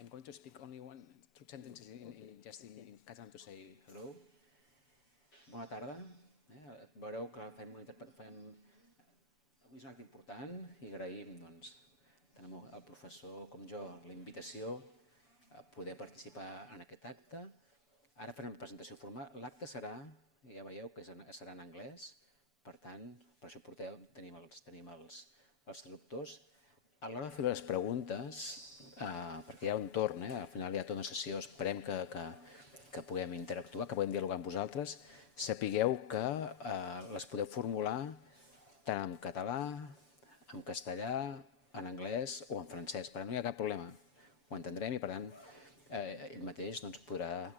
I'm going to speak only two sentences just in catalan to say hello. Bona tarda. Veureu que avui és un acte important i agraïm tant al professor com jo la invitació a poder participar en aquest acte. Ara farem la presentació formal. L'acte serà, ja veieu que serà en anglès, per tant, per això tenim els traductors. A l'hora de fer les preguntes, perquè hi ha un torn, al final hi ha tota una sessió, esperem que puguem interactuar, que puguem dialogar amb vosaltres, sapigueu que les podeu formular tant en català, en castellà, en anglès o en francès. Per tant, no hi ha cap problema, ho entendrem i per tant ell mateix podrà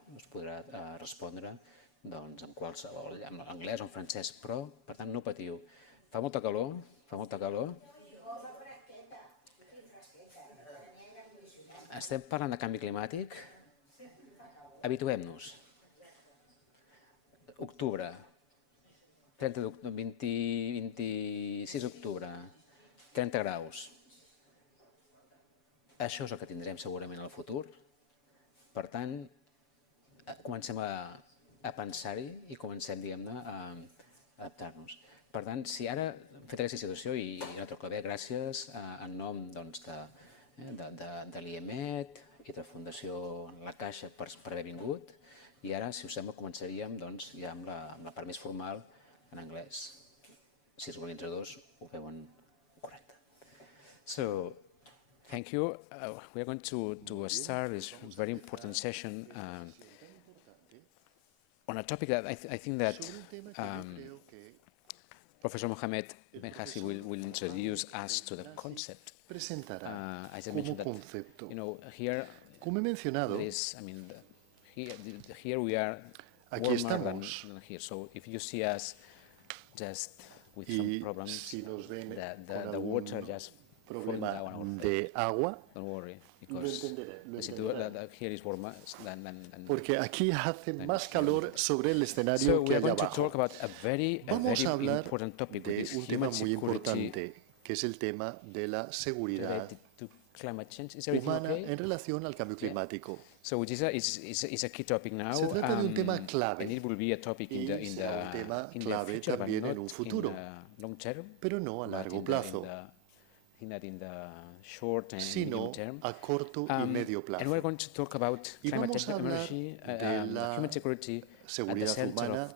respondre en qualsevol, en anglès o en francès, però per tant no patiu. Fa molta calor, Estem parlant de canvi climàtic? Habituem-nos. Octubre, 26 d'octubre, 30 graus. Això és el que tindrem segurament al futur. Per tant, comencem a pensar-hi i comencem, diguem-ne, a adaptar-nos. Per tant, si ara hem fet aquesta situació i no toca bé, gràcies en nom de l'IEMET i de la Fundació La Caixa per haver vingut i ara, si us sembla, començaríem ja amb la part més formal en anglès, si els organitzadors ho veuen correcte. So, thank you. We are going to start this very important session on a topic that I think that Professor Mohamed Benhassi will introduce us to the concept. Presentará como concepto. Como he mencionado, aquí estamos. Y si nos ven con algún problema de agua, lo entenderé. Porque aquí hace más calor sobre el escenario que allá abajo. Vamos a hablar de un tema muy importante, que es el tema de la seguridad humana en relación al cambio climático. Se trata de un tema clave y será un tema clave también en un futuro, pero no a largo plazo, sino a corto y medio plazo. Y vamos a hablar de la seguridad humana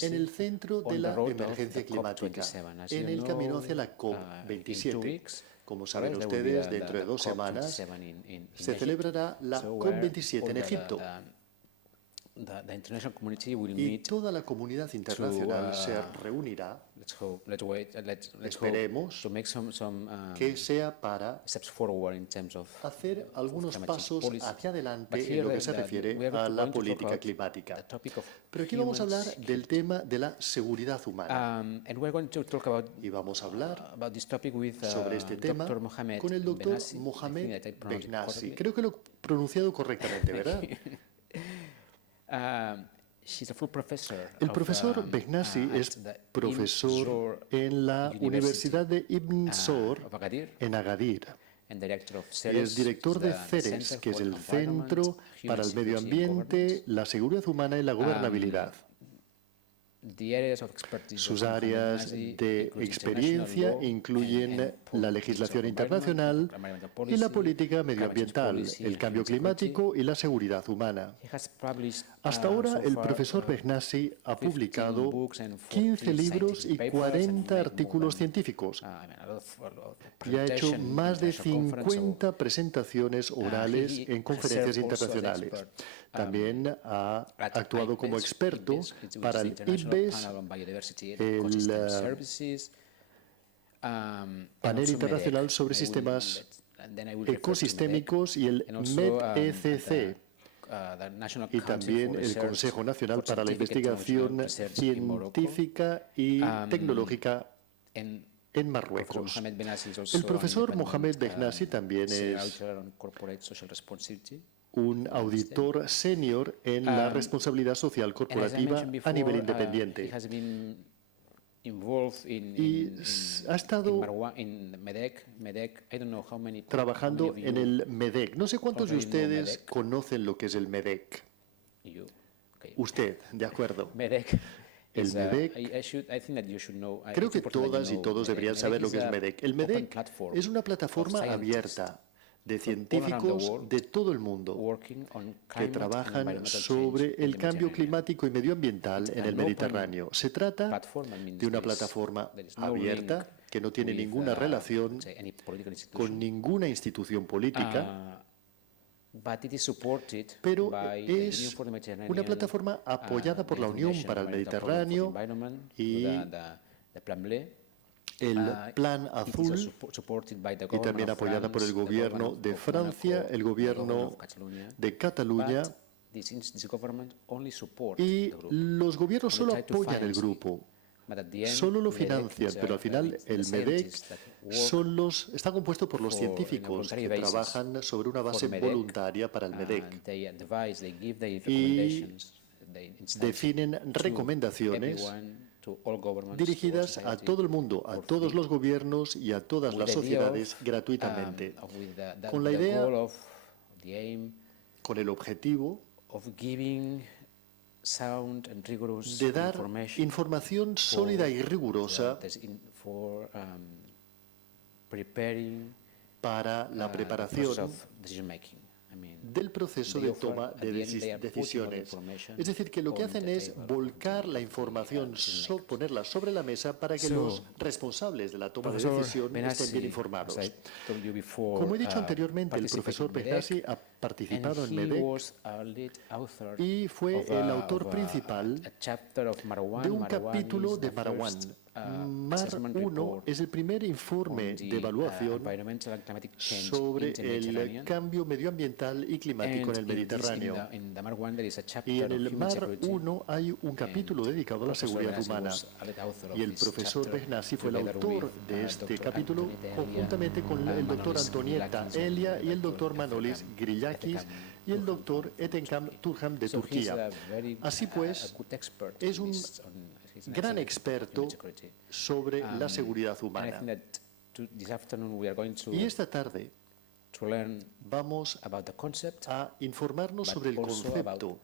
en el centro de la emergencia climática, en el camino hacia la COP27. Como saben ustedes, dentro de 2 semanas se celebrará la COP27 en Egipto. Y toda la comunidad internacional se reunirá, esperemos, que sea para hacer algunos pasos hacia adelante en lo que se refiere a la política climática. Pero aquí vamos a hablar del tema de la seguridad humana. Y vamos a hablar sobre este tema con el doctor Mohamed Benhassi. Creo que lo he pronunciado correctamente, ¿verdad? El profesor Benhassi es profesor en la Universidad de Ibn Sor en Agadir y es director de CERES, que es el Centro para el Medio Ambiente, la Seguridad Humana y la Gobernabilidad. Sus áreas de experiencia incluyen la legislación internacional y la política medioambiental, el cambio climático y la seguridad humana. Hasta ahora, el profesor Benhassi ha publicado 15 libros y 40 artículos científicos y ha hecho más de 50 presentaciones orales en conferencias internacionales. También ha actuado como experto para el IPBES, el Panel Internacional sobre Sistemas Ecosistémicos y el MEDECC, y también el Consejo Nacional para la Investigación Científica y Tecnológica en Marruecos. El profesor Mohamed Benhassi también es un auditor senior en la responsabilidad social corporativa a nivel independiente. y ha estado trabajando en el MEDEC. No sé cuántos de ustedes conocen lo que es el MEDEC. Usted, de acuerdo. El MEDEC, creo que todas y todos deberían saber lo que es MEDEC. El MEDEC es una plataforma abierta de científicos de todo el mundo que trabajan sobre el cambio climático y medioambiental en el Mediterráneo. Se trata de una plataforma abierta que no tiene ninguna relación con ninguna institución política, pero es una plataforma apoyada por la Unión para el Mediterráneo y el Plan Azul, y también apoyada por el gobierno de Francia, el gobierno de Cataluña, y los gobiernos solo apoyan el grupo, solo lo financian, pero al final el MEDEC está compuesto por los científicos que trabajan sobre una base voluntaria para el MEDEC y definen recomendaciones dirigidas a todo el mundo, a todos los gobiernos y a todas las sociedades gratuitamente, con la idea, con el objetivo de dar información sólida y rigurosa para la preparación del proceso de toma de decisiones. Es decir, que lo que hacen es volcar la información, ponerla sobre la mesa para que los responsables de la toma de decisión estén bien informados. Como he dicho anteriormente, el profesor Behnasi ha participado en MEDEC y fue el autor principal de un capítulo de Marwan. MAR 1 es el primer informe de evaluación sobre el cambio medioambiental y climático en el Mediterráneo. Y en el MAR 1 hay un capítulo dedicado a la seguridad humana. Y el profesor Behnasi fue el autor de este capítulo, conjuntamente con el doctor Antonietta Elia y el doctor Manolis Grillakis y el doctor Etenkam Turham de Turquía. Así pues, es un gran experto sobre la seguridad humana. Y esta tarde vamos a informarnos sobre el concepto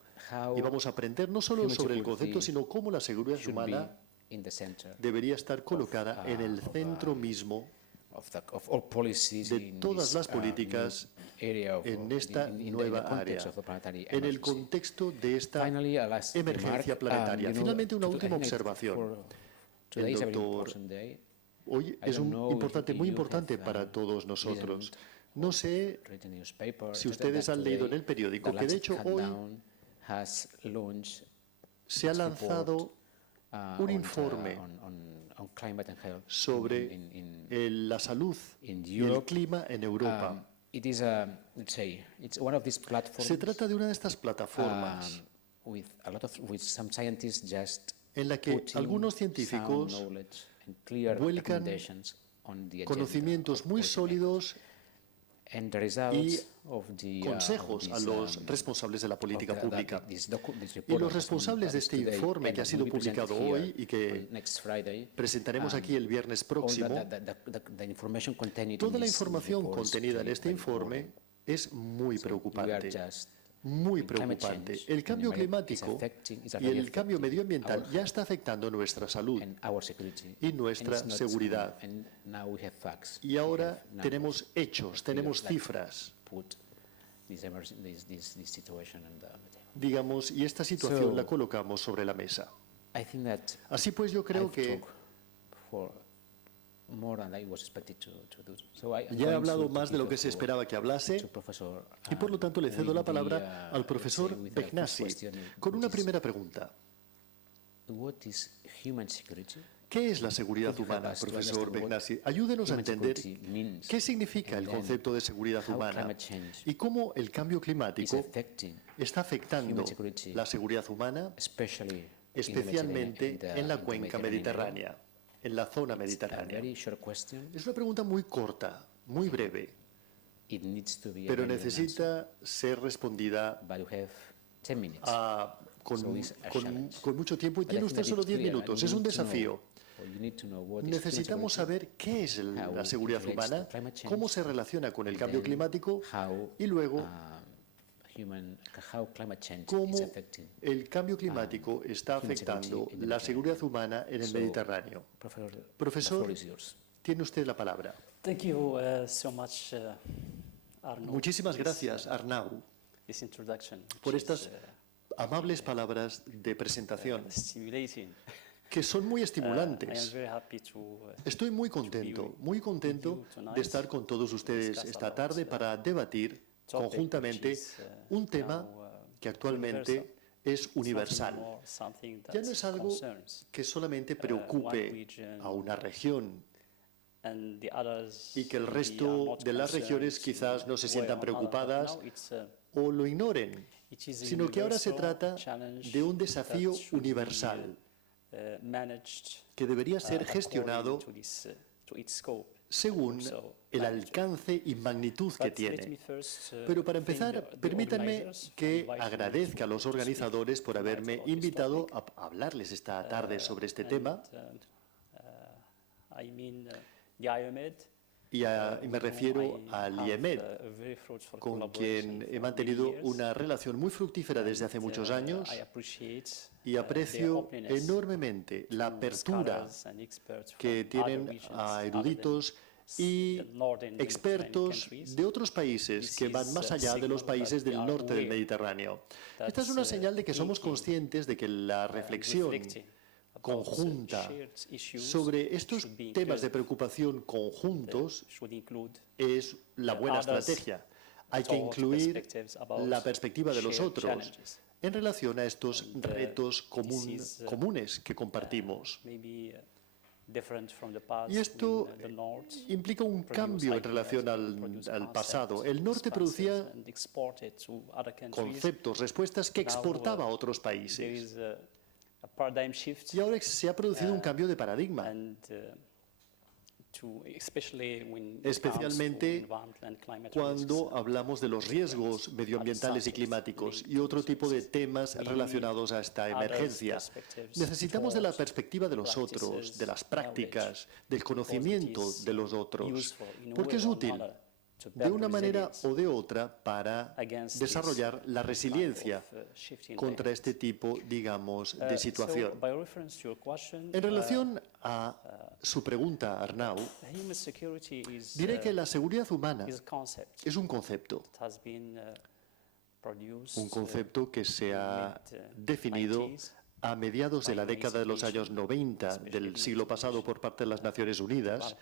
y vamos a aprender no solo sobre el concepto, sino cómo la seguridad humana debería estar colocada en el centro mismo de todas las políticas en esta nueva área, en el contexto de esta emergencia planetaria. Finalmente, una última observación. El doctor, hoy es muy importante para todos nosotros. No sé si ustedes han leído en el periódico que, de hecho, hoy se ha lanzado un informe sobre la salud y el clima en Europa. Se trata de una de estas plataformas en la que algunos científicos vuelcan conocimientos muy sólidos y consejos a los responsables de la política pública. Y los responsables de este informe que ha sido publicado hoy y que presentaremos aquí el viernes próximo, toda la información contenida en este informe es muy preocupante. Muy preocupante. El cambio climático y el cambio medioambiental ya está afectando nuestra salud y nuestra seguridad. Y ahora tenemos hechos, tenemos cifras. Digamos, y esta situación la colocamos sobre la mesa. Así pues, yo creo que ya he hablado más de lo que se esperaba que hablase y por lo tanto le cedo la palabra al profesor Behnasi con una primera pregunta. ¿Qué es la seguridad humana, profesor Behnasi? Ayúdenos a entender qué significa el concepto de seguridad humana y cómo el cambio climático está afectando la seguridad humana, especialmente en la cuenca mediterránea, en la zona mediterránea. Es una pregunta muy corta, muy breve, pero necesita ser respondida con mucho tiempo y tiene usted solo 10 minutos. Es un desafío. Necesitamos saber qué es la seguridad humana, cómo se relaciona con el cambio climático y luego cómo el cambio climático está afectando la seguridad humana en el Mediterráneo. Profesor, tiene usted la palabra. Thank you so much, Arnaud. Muchísimas gracias, Arnau, por estas amables palabras de presentación que son muy estimulantes. Estoy muy contento de estar con todos ustedes esta tarde para debatir conjuntamente un tema que actualmente es universal. Ya no es algo que solamente preocupe a una región y que el resto de las regiones quizás no se sientan preocupadas o lo ignoren, sino que ahora se trata de un desafío universal que debería ser gestionado según el alcance y magnitud que tiene. Pero para empezar, permítanme que agradezca a los organizadores por haberme invitado a hablarles esta tarde sobre este tema. Y me refiero al IEMED, con quien he mantenido una relación muy fructífera desde hace muchos años y aprecio enormemente la apertura que tienen a eruditos y expertos de otros países que van más allá de los países del norte del Mediterráneo. Esta es una señal de que somos conscientes de que la reflexión conjunta sobre estos temas de preocupación conjuntos es la buena estrategia. Hay que incluir la perspectiva de los otros en relación a estos retos comunes que compartimos. Y esto implica un cambio en relación al pasado. El norte producía conceptos, respuestas que exportaba a otros países. Y ahora se ha producido un cambio de paradigma, especialmente cuando hablamos de los riesgos medioambientales y climáticos y otro tipo de temas relacionados a esta emergencia. Necesitamos de la perspectiva de los otros, de las prácticas, del conocimiento de los otros, porque es útil de una manera o de otra para desarrollar la resiliencia contra este tipo, digamos, de situación. En relación a su pregunta, Arnau, diré que la seguridad humana es un concepto que se ha definido a mediados de la década de los años 90 del siglo pasado por parte de las Naciones Unidas,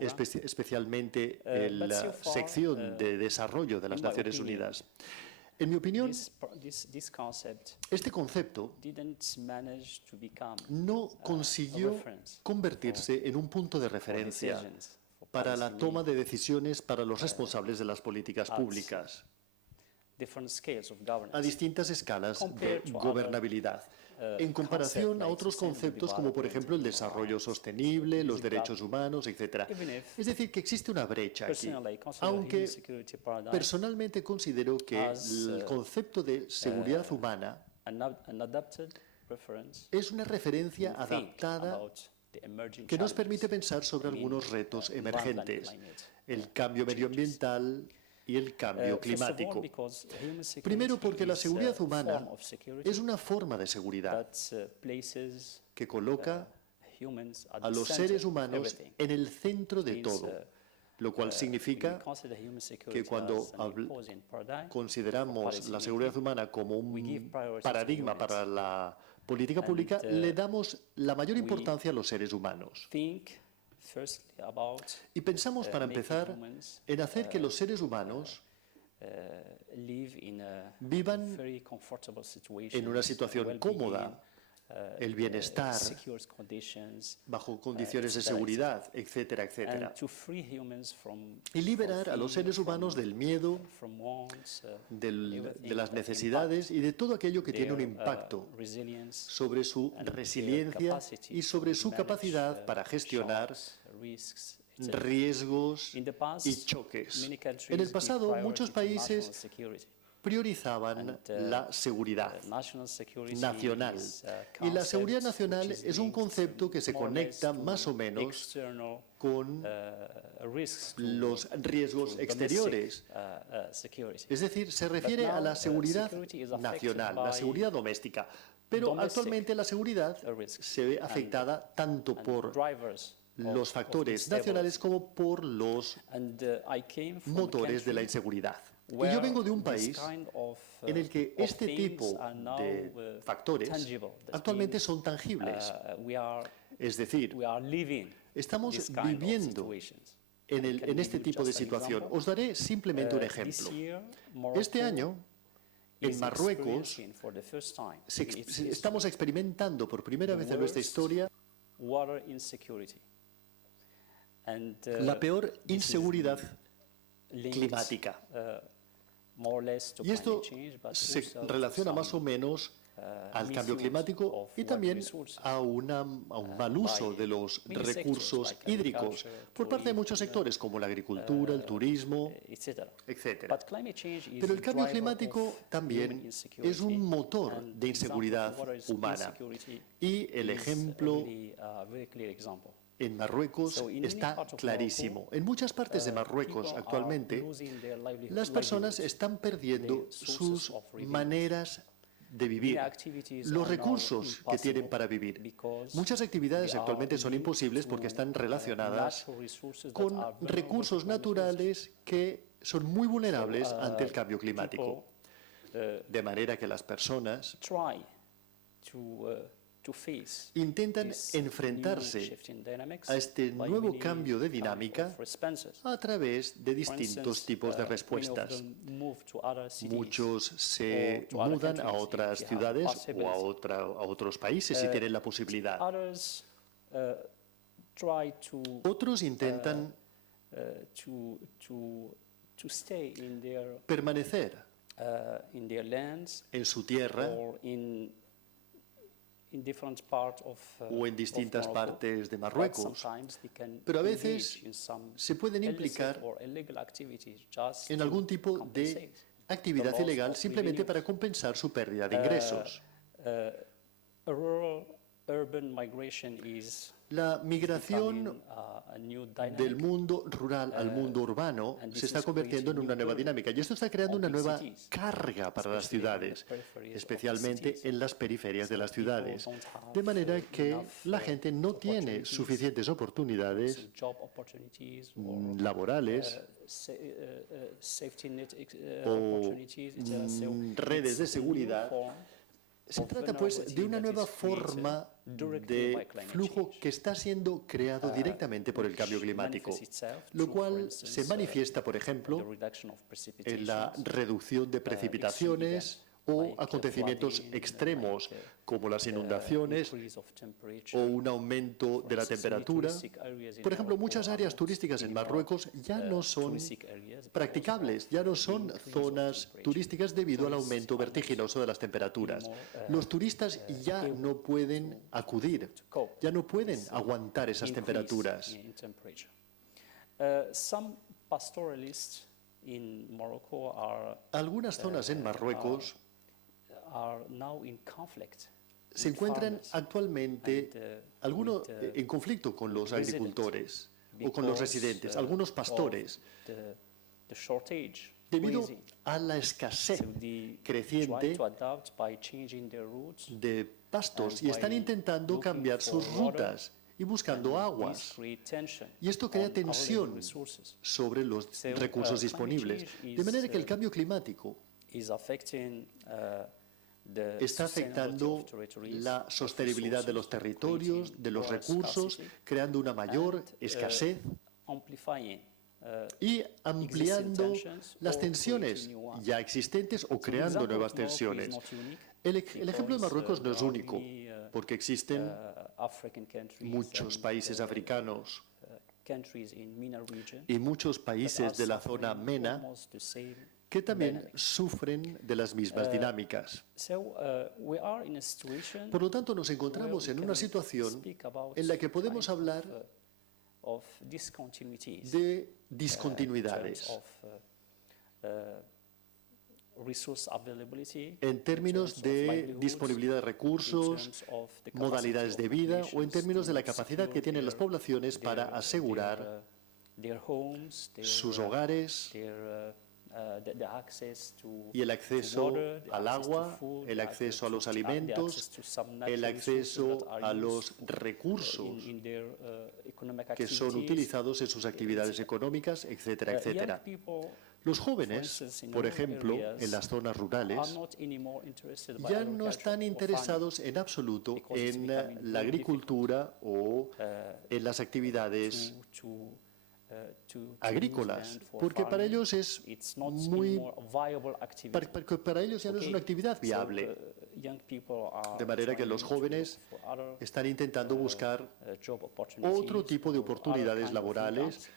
especialmente en la sección de desarrollo de las Naciones Unidas. En mi opinión, este concepto no consiguió convertirse en un punto de referencia para la toma de decisiones para los responsables de las políticas públicas a distintas escalas de gobernabilidad, en comparación a otros conceptos como por ejemplo el desarrollo sostenible, los derechos humanos, etc. Es decir, que existe una brecha aquí, aunque personalmente considero que el concepto de seguridad humana es una referencia adaptada que nos permite pensar sobre algunos retos emergentes, el cambio medioambiental y el cambio climático. Primero, porque la seguridad humana es una forma de seguridad que coloca a los seres humanos en el centro de todo, lo cual significa que cuando consideramos la seguridad humana como un paradigma para la política pública, le damos la mayor importancia a los seres humanos. Y pensamos, para empezar, en hacer que los seres humanos vivan en una situación cómoda, el bienestar, bajo condiciones de seguridad, etcétera, etcétera. Y liberar a los seres humanos del miedo, de las necesidades y de todo aquello que tiene un impacto sobre su resiliencia y sobre su capacidad para gestionar riesgos y choques. En el pasado, muchos países priorizaban la seguridad nacional. Y la seguridad nacional es un concepto que se conecta más o menos con los riesgos exteriores. Es decir, se refiere a la seguridad nacional, la seguridad doméstica. Pero actualmente la seguridad se ve afectada tanto por los factores nacionales como por los motores de la inseguridad. Y yo vengo de un país en el que este tipo de factores actualmente son tangibles. Es decir, estamos viviendo en este tipo de situación. Os daré simplemente un ejemplo. Este año, en Marruecos, estamos experimentando por primera vez en nuestra historia la peor inseguridad climática. Y esto se relaciona más o menos al cambio climático y también a un mal uso de los recursos hídricos por parte de muchos sectores como la agricultura, el turismo, etc. Pero el cambio climático también es un motor de inseguridad humana. Y el ejemplo en Marruecos está clarísimo. En muchas partes de Marruecos actualmente las personas están perdiendo sus maneras de vivir, los recursos que tienen para vivir. Muchas actividades actualmente son imposibles porque están relacionadas con recursos naturales que son muy vulnerables ante el cambio climático. De manera que las personas intentan enfrentarse a este nuevo cambio de dinámica a través de distintos tipos de respuestas. Muchos se mudan a otras ciudades o a otros países si tienen la posibilidad. Otros intentan permanecer en su tierra o en distintas partes de Marruecos, pero a veces se pueden implicar en algún tipo de actividad ilegal simplemente para compensar su pérdida de ingresos. La migración del mundo rural al mundo urbano se está convirtiendo en una nueva dinámica y esto está creando una nueva carga para las ciudades, especialmente en las periferias de las ciudades, de manera que la gente no tiene suficientes oportunidades laborales o redes de seguridad. Se trata, pues, de una nueva forma de flujo que está siendo creado directamente por el cambio climático, lo cual se manifiesta, por ejemplo, en la reducción de precipitaciones o acontecimientos extremos como las inundaciones o un aumento de la temperatura. Por ejemplo, muchas áreas turísticas en Marruecos ya no son practicables, ya no son zonas turísticas debido al aumento vertiginoso de las temperaturas. Los turistas ya no pueden acudir, ya no pueden aguantar esas temperaturas. Algunas zonas en Marruecos se encuentran actualmente en conflicto con los agricultores o con los residentes, algunos pastores, debido a la escasez creciente de pastos y están intentando cambiar sus rutas y buscando aguas. Y esto crea tensión sobre los recursos disponibles, de manera que el cambio climático está afectando la sostenibilidad de los territorios, de los recursos, creando una mayor escasez y ampliando las tensiones ya existentes o creando nuevas tensiones. El ejemplo de Marruecos no es único, porque existen muchos países africanos y muchos países de la zona MENA que también sufren de las mismas dinámicas. Por lo tanto, nos encontramos en una situación en la que podemos hablar de discontinuidades en términos de disponibilidad de recursos, modalidades de vida o en términos de la capacidad que tienen las poblaciones para asegurar sus hogares y el acceso al agua, el acceso a los alimentos, el acceso a los recursos que son utilizados en sus actividades económicas, etcétera, etcétera. Los jóvenes, por ejemplo, en las zonas rurales, ya no están interesados en absoluto en la agricultura o en las actividades agrícolas, porque para ellos es para ellos ya no es una actividad viable. De manera que los jóvenes están intentando buscar otro tipo de oportunidades laborales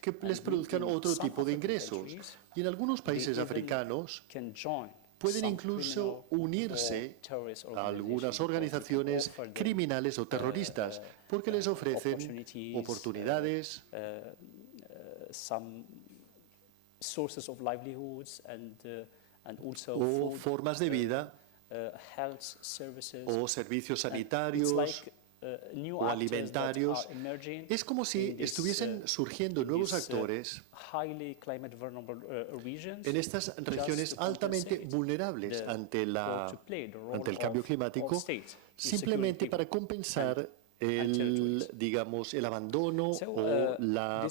que les produzcan otro tipo de ingresos. Y en algunos países africanos pueden incluso unirse a algunas organizaciones criminales o terroristas porque les ofrecen oportunidades, o formas de vida, o servicios sanitarios o alimentarios. Es como si estuviesen surgiendo nuevos actores en estas regiones altamente vulnerables ante el cambio climático, simplemente para compensar el abandono o la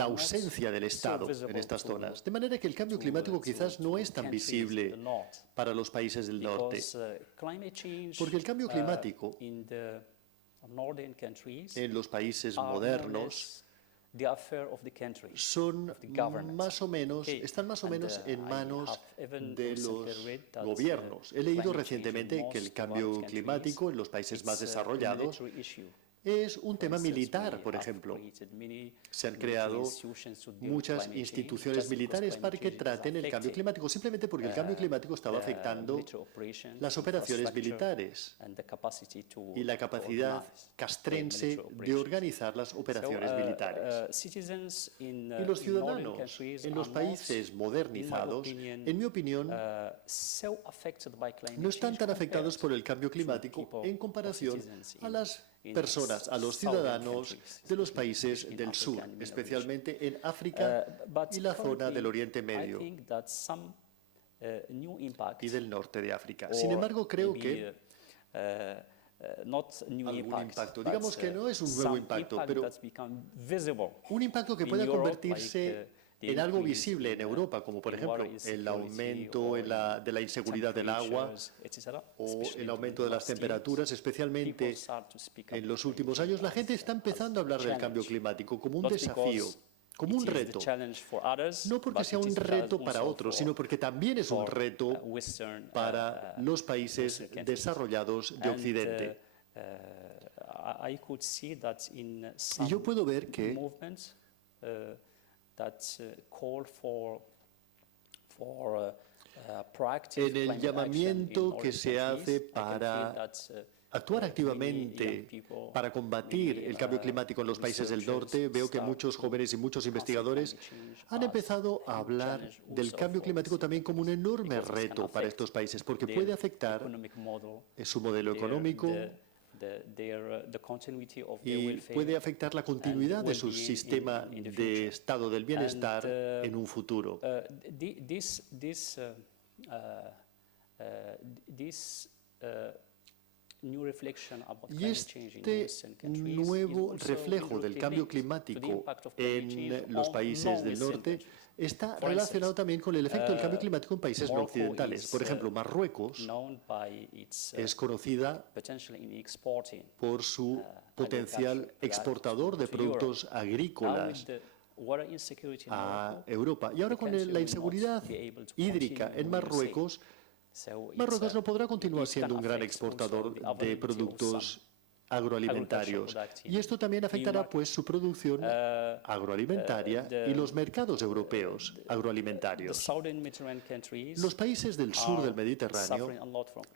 ausencia del Estado en estas zonas. De manera que el cambio climático quizás no es tan visible para los países del norte, porque el cambio climático en los países modernos están más o menos en manos de los gobiernos. He leído recientemente que el cambio climático en los países más desarrollados es un tema militar, por ejemplo. Se han creado muchas instituciones militares para que traten el cambio climático, simplemente porque el cambio climático estaba afectando las operaciones militares y la capacidad castrense de organizar las operaciones militares. Y los ciudadanos en los países modernizados, en mi opinión, no están tan afectados por el cambio climático en comparación a las personas, a los ciudadanos de los países del sur, especialmente en África y la zona del Oriente Medio y del norte de África. Sin embargo, creo que algún impacto, digamos que no es un nuevo impacto, pero un impacto que pueda convertirse en algo visible en Europa, como por ejemplo el aumento de la inseguridad del agua o el aumento de las temperaturas, especialmente en los últimos años. La gente está empezando a hablar del cambio climático como un desafío, como un reto, no porque sea un reto para otros, sino porque también es un reto para los países desarrollados de Occidente. Y yo puedo ver que en el llamamiento que se hace para actuar activamente para combatir el cambio climático en los países del norte, veo que muchos jóvenes y muchos investigadores han empezado a hablar del cambio climático también como un enorme reto para estos países, porque puede afectar su modelo económico y puede afectar la continuidad de su sistema de estado del bienestar en un futuro. Y este nuevo reflejo del cambio climático en los países del norte está relacionado también con el efecto del cambio climático en países no occidentales. Por ejemplo, Marruecos es conocida por su potencial exportador de productos agrícolas a Europa. Y ahora con la inseguridad hídrica en Marruecos, Marruecos no podrá continuar siendo un gran exportador de productos agroalimentarios. Y esto también afectará pues su producción agroalimentaria y los mercados europeos agroalimentarios. Los países del sur del Mediterráneo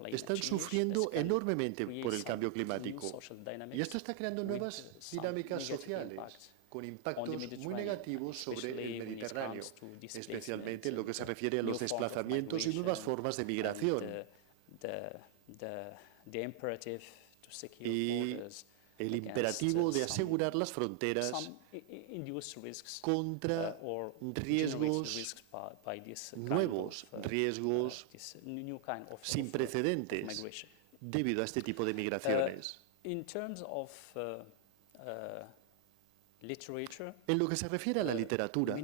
están sufriendo enormemente por el cambio climático y esto está creando nuevas dinámicas sociales con impactos muy negativos sobre el Mediterráneo, especialmente en lo que se refiere a los desplazamientos y nuevas formas de migración. Y el imperativo de asegurar las fronteras contra riesgos nuevos, riesgos sin precedentes debido a este tipo de migraciones. En lo que se refiere a la literatura,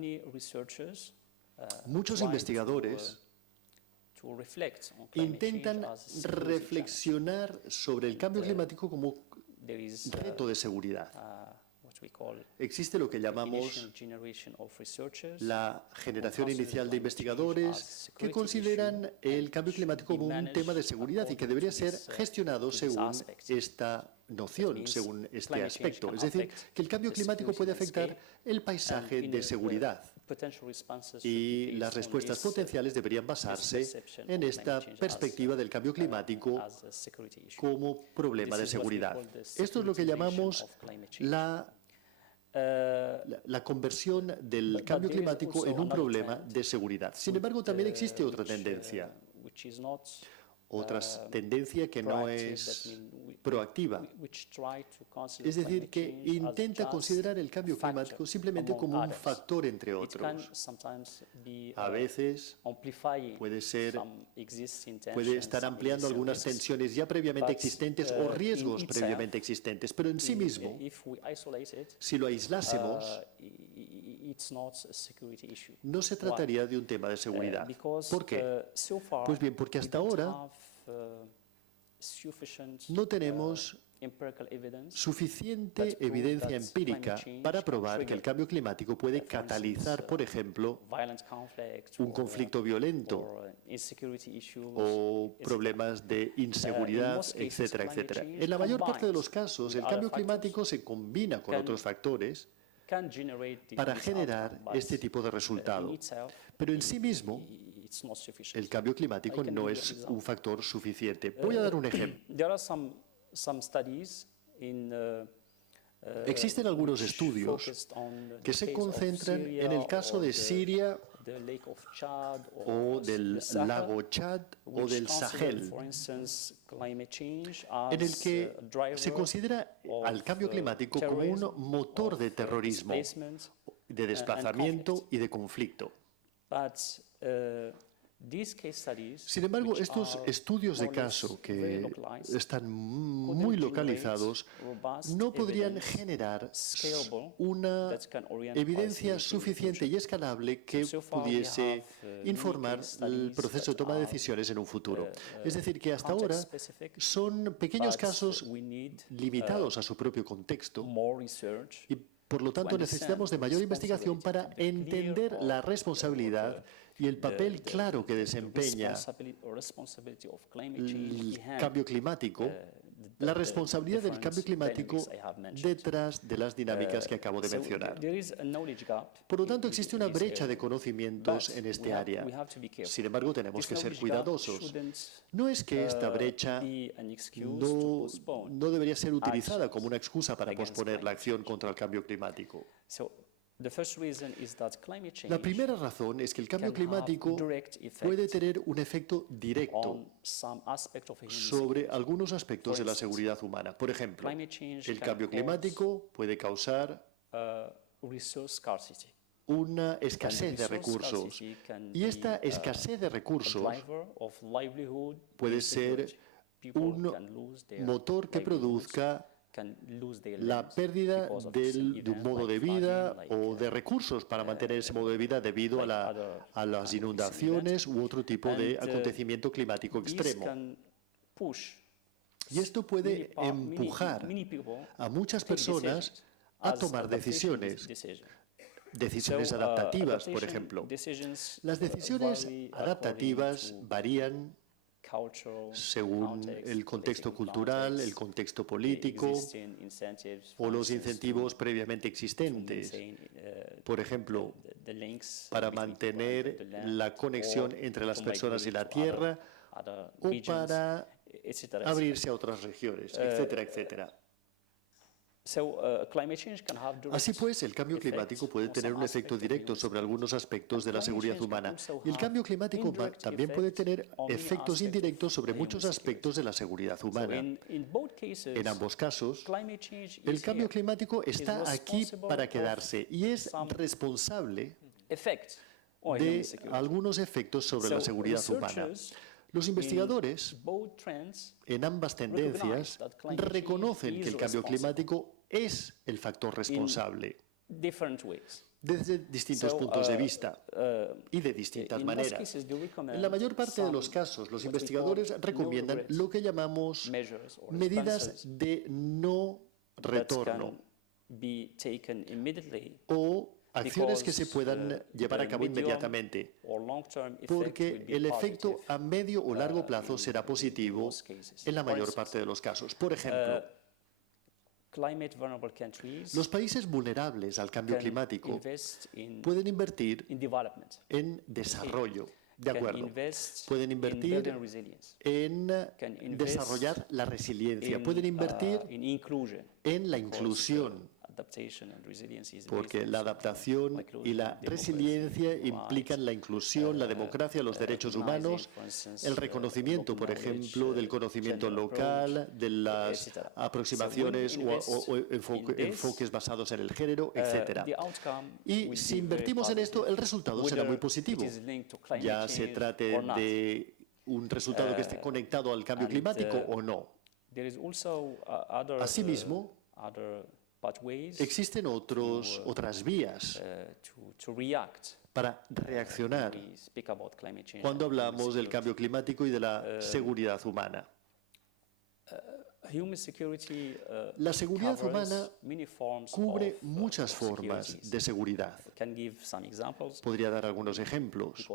muchos investigadores intentan reflexionar sobre el cambio climático como reto de seguridad. Existe lo que llamamos la generación inicial de investigadores que consideran el cambio climático como un tema de seguridad y que debería ser gestionado según esta noción, según este aspecto. Es decir, que el cambio climático puede afectar el paisaje de seguridad y las respuestas potenciales deberían basarse en esta perspectiva del cambio climático como problema de seguridad. Esto es lo que llamamos la conversión del cambio climático en un problema de seguridad. Sin embargo, también existe otra tendencia. Otra tendencia que no es proactiva, es decir, que intenta considerar el cambio climático simplemente como un factor entre otros. A veces puede estar ampliando algunas tensiones ya previamente existentes o riesgos previamente existentes, pero en sí mismo, si lo aislásemos, no se trataría de un tema de seguridad. ¿Por qué? Pues bien, porque hasta ahora no tenemos suficiente evidencia empírica para probar que el cambio climático puede catalizar, por ejemplo, un conflicto violento o problemas de inseguridad, etcétera, etcétera. En la mayor parte de los casos, el cambio climático se combina con otros factores para generar este tipo de resultado. Pero en sí mismo, el cambio climático no es un factor suficiente. Voy a dar un ejemplo. Existen algunos estudios que se concentran en el caso de Siria o del lago Chad o del Sahel, en el que se considera al cambio climático como un motor de terrorismo, de desplazamiento y de conflicto. Sin embargo, estos estudios de caso que están muy localizados no podrían generar una evidencia suficiente y escalable que pudiese informar el proceso de toma de decisiones en un futuro. Es decir, que hasta ahora son pequeños casos limitados a su propio contexto y por lo tanto necesitamos de mayor investigación para entender la responsabilidad y el papel claro que desempeña el cambio climático, la responsabilidad del cambio climático detrás de las dinámicas que acabo de mencionar. Por lo tanto, existe una brecha de conocimientos en este área. Sin embargo, tenemos que ser cuidadosos. No es que esta brecha no debería ser utilizada como una excusa para posponer la acción contra el cambio climático. La primera razón es que el cambio climático puede tener un efecto directo sobre algunos aspectos de la seguridad humana. Por ejemplo, el cambio climático puede causar una escasez de recursos y esta escasez de recursos puede ser un motor que produzca la pérdida de un modo de vida o de recursos para mantener ese modo de vida debido a las inundaciones u otro tipo de acontecimiento climático extremo. Y esto puede empujar a muchas personas a tomar decisiones adaptativas, por ejemplo. Las decisiones adaptativas varían según el contexto cultural, el contexto político o los incentivos previamente existentes. Por ejemplo, para mantener la conexión entre las personas y la tierra o para abrirse a otras regiones, etcétera, etcétera. Así pues, el cambio climático puede tener un efecto directo sobre algunos aspectos de la seguridad humana, y el cambio climático también puede tener efectos indirectos sobre muchos aspectos de la seguridad humana. En ambos casos, el cambio climático está aquí para quedarse y es responsable de algunos efectos sobre la seguridad humana. Los investigadores en ambas tendencias reconocen que el cambio climático es el factor responsable desde distintos puntos de vista y de distintas maneras. En la mayor parte de los casos, los investigadores recomiendan lo que llamamos medidas de no retorno o acciones que se puedan llevar a cabo inmediatamente, porque el efecto a medio o largo plazo será positivo en la mayor parte de los casos. Por ejemplo, los países vulnerables al cambio climático pueden invertir en desarrollo, ¿de acuerdo? Pueden invertir en desarrollar la resiliencia, pueden invertir en la inclusión, porque la adaptación y la resiliencia implican la inclusión, la democracia, los derechos humanos, el reconocimiento, por ejemplo, del conocimiento local, de las aproximaciones o enfoques basados en el género, etc. Y si invertimos en esto, el resultado será muy positivo. Ya se trate de un resultado que esté conectado al cambio climático o no. Asimismo, existen otras vías para reaccionar cuando hablamos del cambio climático y de la seguridad humana. La seguridad humana cubre muchas formas de seguridad. Podría dar algunos ejemplos.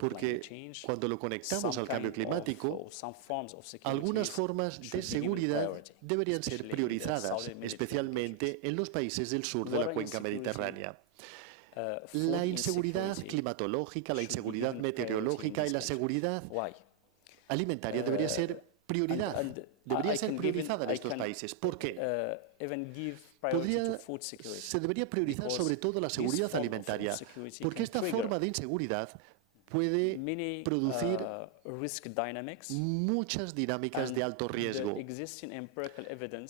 Porque cuando lo conectamos al cambio climático, algunas formas de seguridad deberían ser priorizadas, especialmente en los países del sur de la cuenca mediterránea. La inseguridad climatológica, la inseguridad meteorológica y la seguridad alimentaria debería ser prioridad. Debería ser priorizada en estos países. ¿Por qué? Se debería priorizar sobre todo la seguridad alimentaria, porque esta forma de inseguridad puede producir muchas dinámicas de alto riesgo.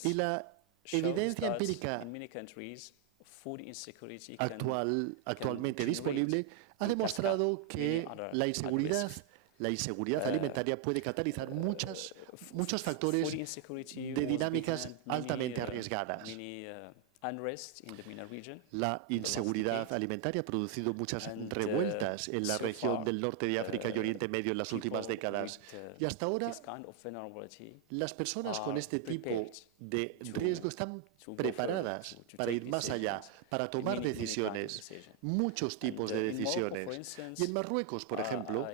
Y la evidencia empírica actualmente disponible ha demostrado que la inseguridad alimentaria puede catalizar muchos factores de dinámicas altamente arriesgadas. La inseguridad alimentaria ha producido muchas revueltas en la región del norte de África y Oriente Medio en las últimas décadas. Y hasta ahora, las personas con este tipo de riesgo están preparadas para ir más allá, para tomar decisiones, muchos tipos de decisiones. Y en Marruecos, por ejemplo,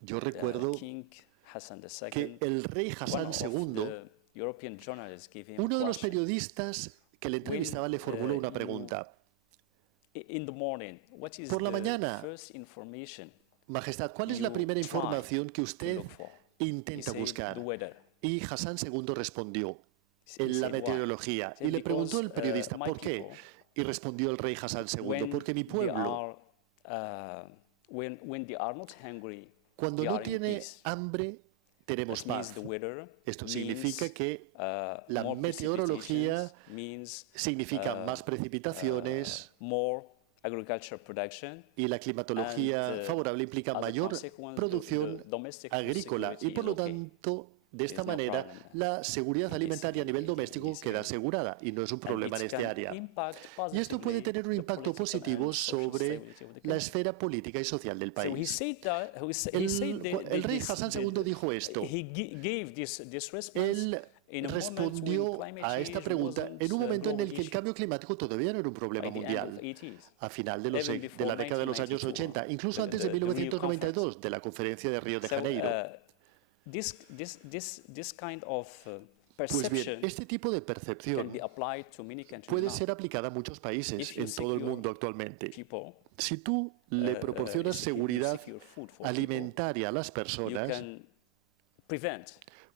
yo recuerdo que el rey Hassan II, uno de los periodistas que le entrevistaba le formuló una pregunta. Por la mañana, Majestad, ¿cuál es la primera información que usted intenta buscar? Y Hassan II respondió, en la meteorología. Y le preguntó el periodista, ¿por qué? Y respondió el rey Hassan II, porque mi pueblo, cuando no tiene hambre, tenemos paz. Esto significa que la meteorología significa más precipitaciones y la climatología favorable implica mayor producción agrícola y por lo tanto de esta manera la seguridad alimentaria a nivel doméstico queda asegurada y no es un problema en este área. Y esto puede tener un impacto positivo sobre la esfera política y social del país. El rey Hassan II dijo esto. Él respondió a esta pregunta en un momento en el que el cambio climático todavía no era un problema mundial, a final de la década de los años 80, incluso antes de 1992, de la conferencia de Río de Janeiro. Pues bien, este tipo de percepción puede ser aplicada a muchos países en todo el mundo actualmente. Si tú le proporcionas seguridad alimentaria a las personas,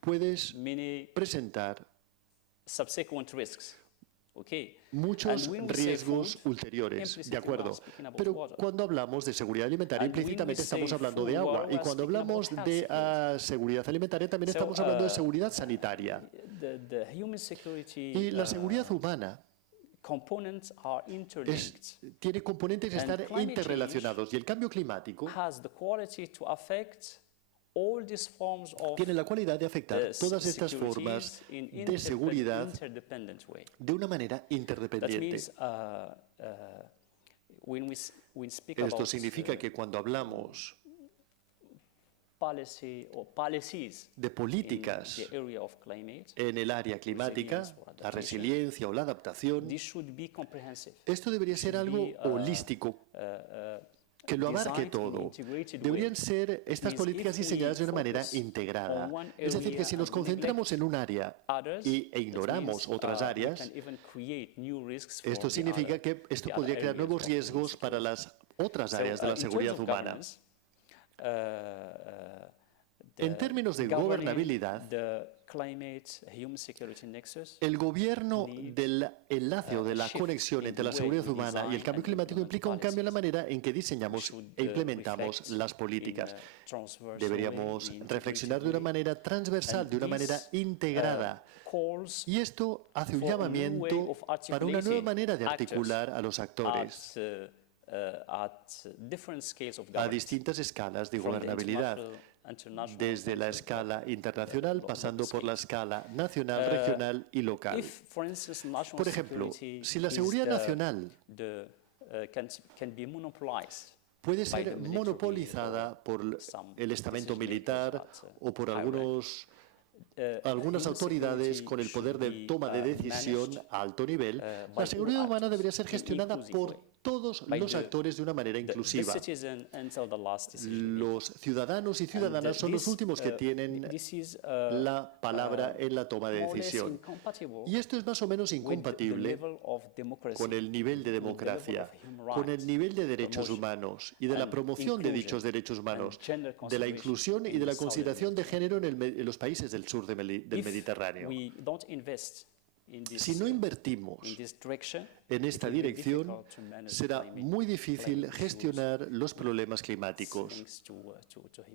puedes many presentar subsequent risks. Okay. muchos And when we say riesgos food, ulteriores, implicitly de acuerdo. we are speaking about Pero water. cuando hablamos de seguridad alimentaria, And when implícitamente we estamos say hablando food, de agua. we Y are cuando speaking about hablamos health de security. seguridad alimentaria, también So, estamos hablando de seguridad sanitaria. The human security Y la seguridad humana components are interlinked. tiene componentes que And están climate interrelacionados. Y el cambio climático Has the quality to affect all these forms of tiene la cualidad de afectar todas estas formas de seguridad interdependent way. de una manera That independiente. means when we speak Esto about significa que cuando hablamos policy or policies de políticas in the area of climate, en el área climática, la resiliencia o la adaptación, this should be comprehensive. esto debería ser algo holístico, que lo abarque todo. Deberían ser estas políticas diseñadas de una manera integrada. Es decir, que si nos concentramos en un área e ignoramos otras áreas, esto significa que esto podría crear nuevos riesgos para las otras áreas de la seguridad humana. En términos de gobernabilidad, el gobierno del enlace o de la conexión entre la seguridad humana y el cambio climático implica un cambio en la manera en que diseñamos e implementamos las políticas. Deberíamos reflexionar de una manera transversal, de una manera integrada. Y esto hace un llamamiento para una nueva manera de articular a los actores a distintas escalas de gobernabilidad, desde la escala internacional, pasando por la escala nacional, regional y local. Por ejemplo, si la seguridad nacional puede ser monopolizada por el estamento militar o por algunas autoridades con el poder de toma de decisión a alto nivel, la seguridad humana debería ser gestionada por todos los actores de una manera inclusiva. Los ciudadanos y ciudadanas son los últimos que tienen la palabra en la toma de decisión. Y esto es más o menos incompatible con el nivel de democracia, con el nivel de derechos humanos y de la promoción de dichos derechos humanos, de la inclusión y de la consideración de género en los países del sur del Mediterráneo. Si no invertimos en esta dirección, será muy difícil gestionar los problemas climáticos.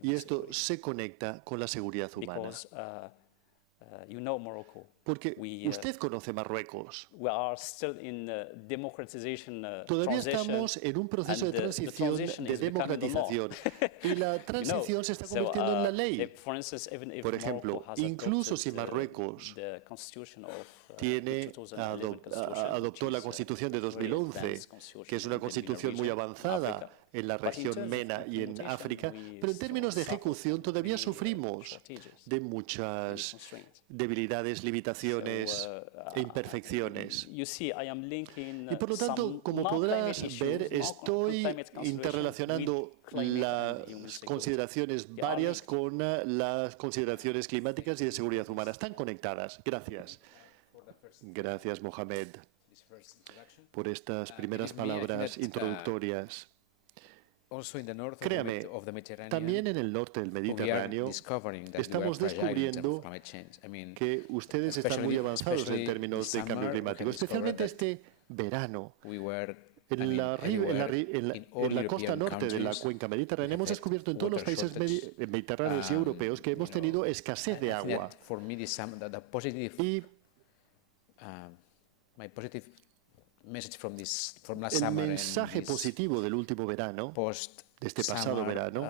Y esto se conecta con la seguridad humana. Porque usted conoce Marruecos. Todavía estamos en un proceso de transición, de democratización. Y la transición se está convirtiendo en la ley. Por ejemplo, incluso si Marruecos adoptó la Constitución de 2011, que es una constitución muy avanzada en la región MENA y en África, pero en términos de ejecución todavía sufrimos de muchas debilidades, limitaciones e imperfecciones. Y por lo tanto, como podrás ver, estoy interrelacionando las consideraciones varias con las consideraciones climáticas y de seguridad humana. Están conectadas. Gracias. Gracias, Mohamed, por estas primeras palabras introductorias. Créame, también en el norte del Mediterráneo estamos descubriendo que ustedes están muy avanzados en términos de cambio climático, especialmente este verano. En la costa norte de la cuenca mediterránea hemos descubierto en todos los países mediterráneos y europeos que hemos tenido escasez de agua. Y el mensaje positivo del último verano, de este pasado verano,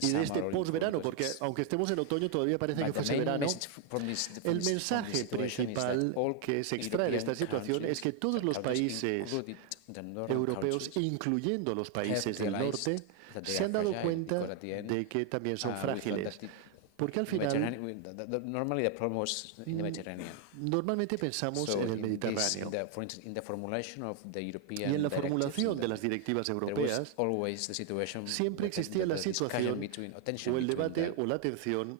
y de este posverano, porque aunque estemos en otoño todavía parece que fuese verano, el mensaje principal que se extrae de esta situación es que todos los países europeos, incluyendo los países del norte, se han dado cuenta de que también son frágiles. Porque al final, normalmente pensamos en el Mediterráneo. Y en la formulación de las directivas europeas, siempre existía la situación o el debate o la tensión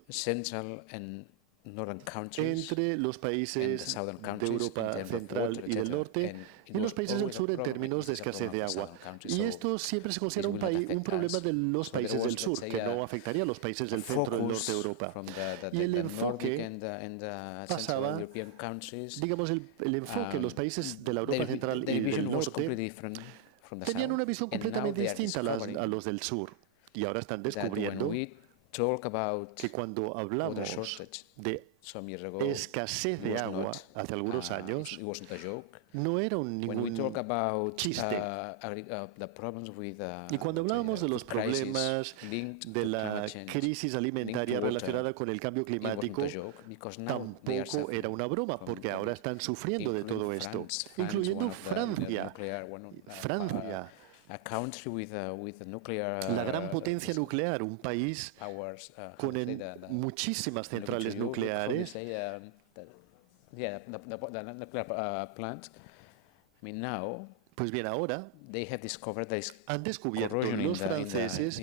entre los países de Europa Central y del Norte y los países del Sur en términos de escasez de agua. Y esto siempre se considera un problema de los países del Sur, que no afectaría a los países del centro y del norte de Europa. Y el enfoque pasaba, digamos, el enfoque en los países de la Europa Central y del Norte tenían una visión completamente distinta a los del Sur. Y ahora están descubriendo que cuando hablamos de escasez de agua hace algunos años, no era ningún chiste. Y cuando hablábamos de los problemas de la crisis alimentaria relacionada con el cambio climático, tampoco era una broma, porque ahora están sufriendo de todo esto, incluyendo Francia. La gran potencia nuclear, un país con muchísimas centrales nucleares. Pues bien, ahora han descubierto los franceses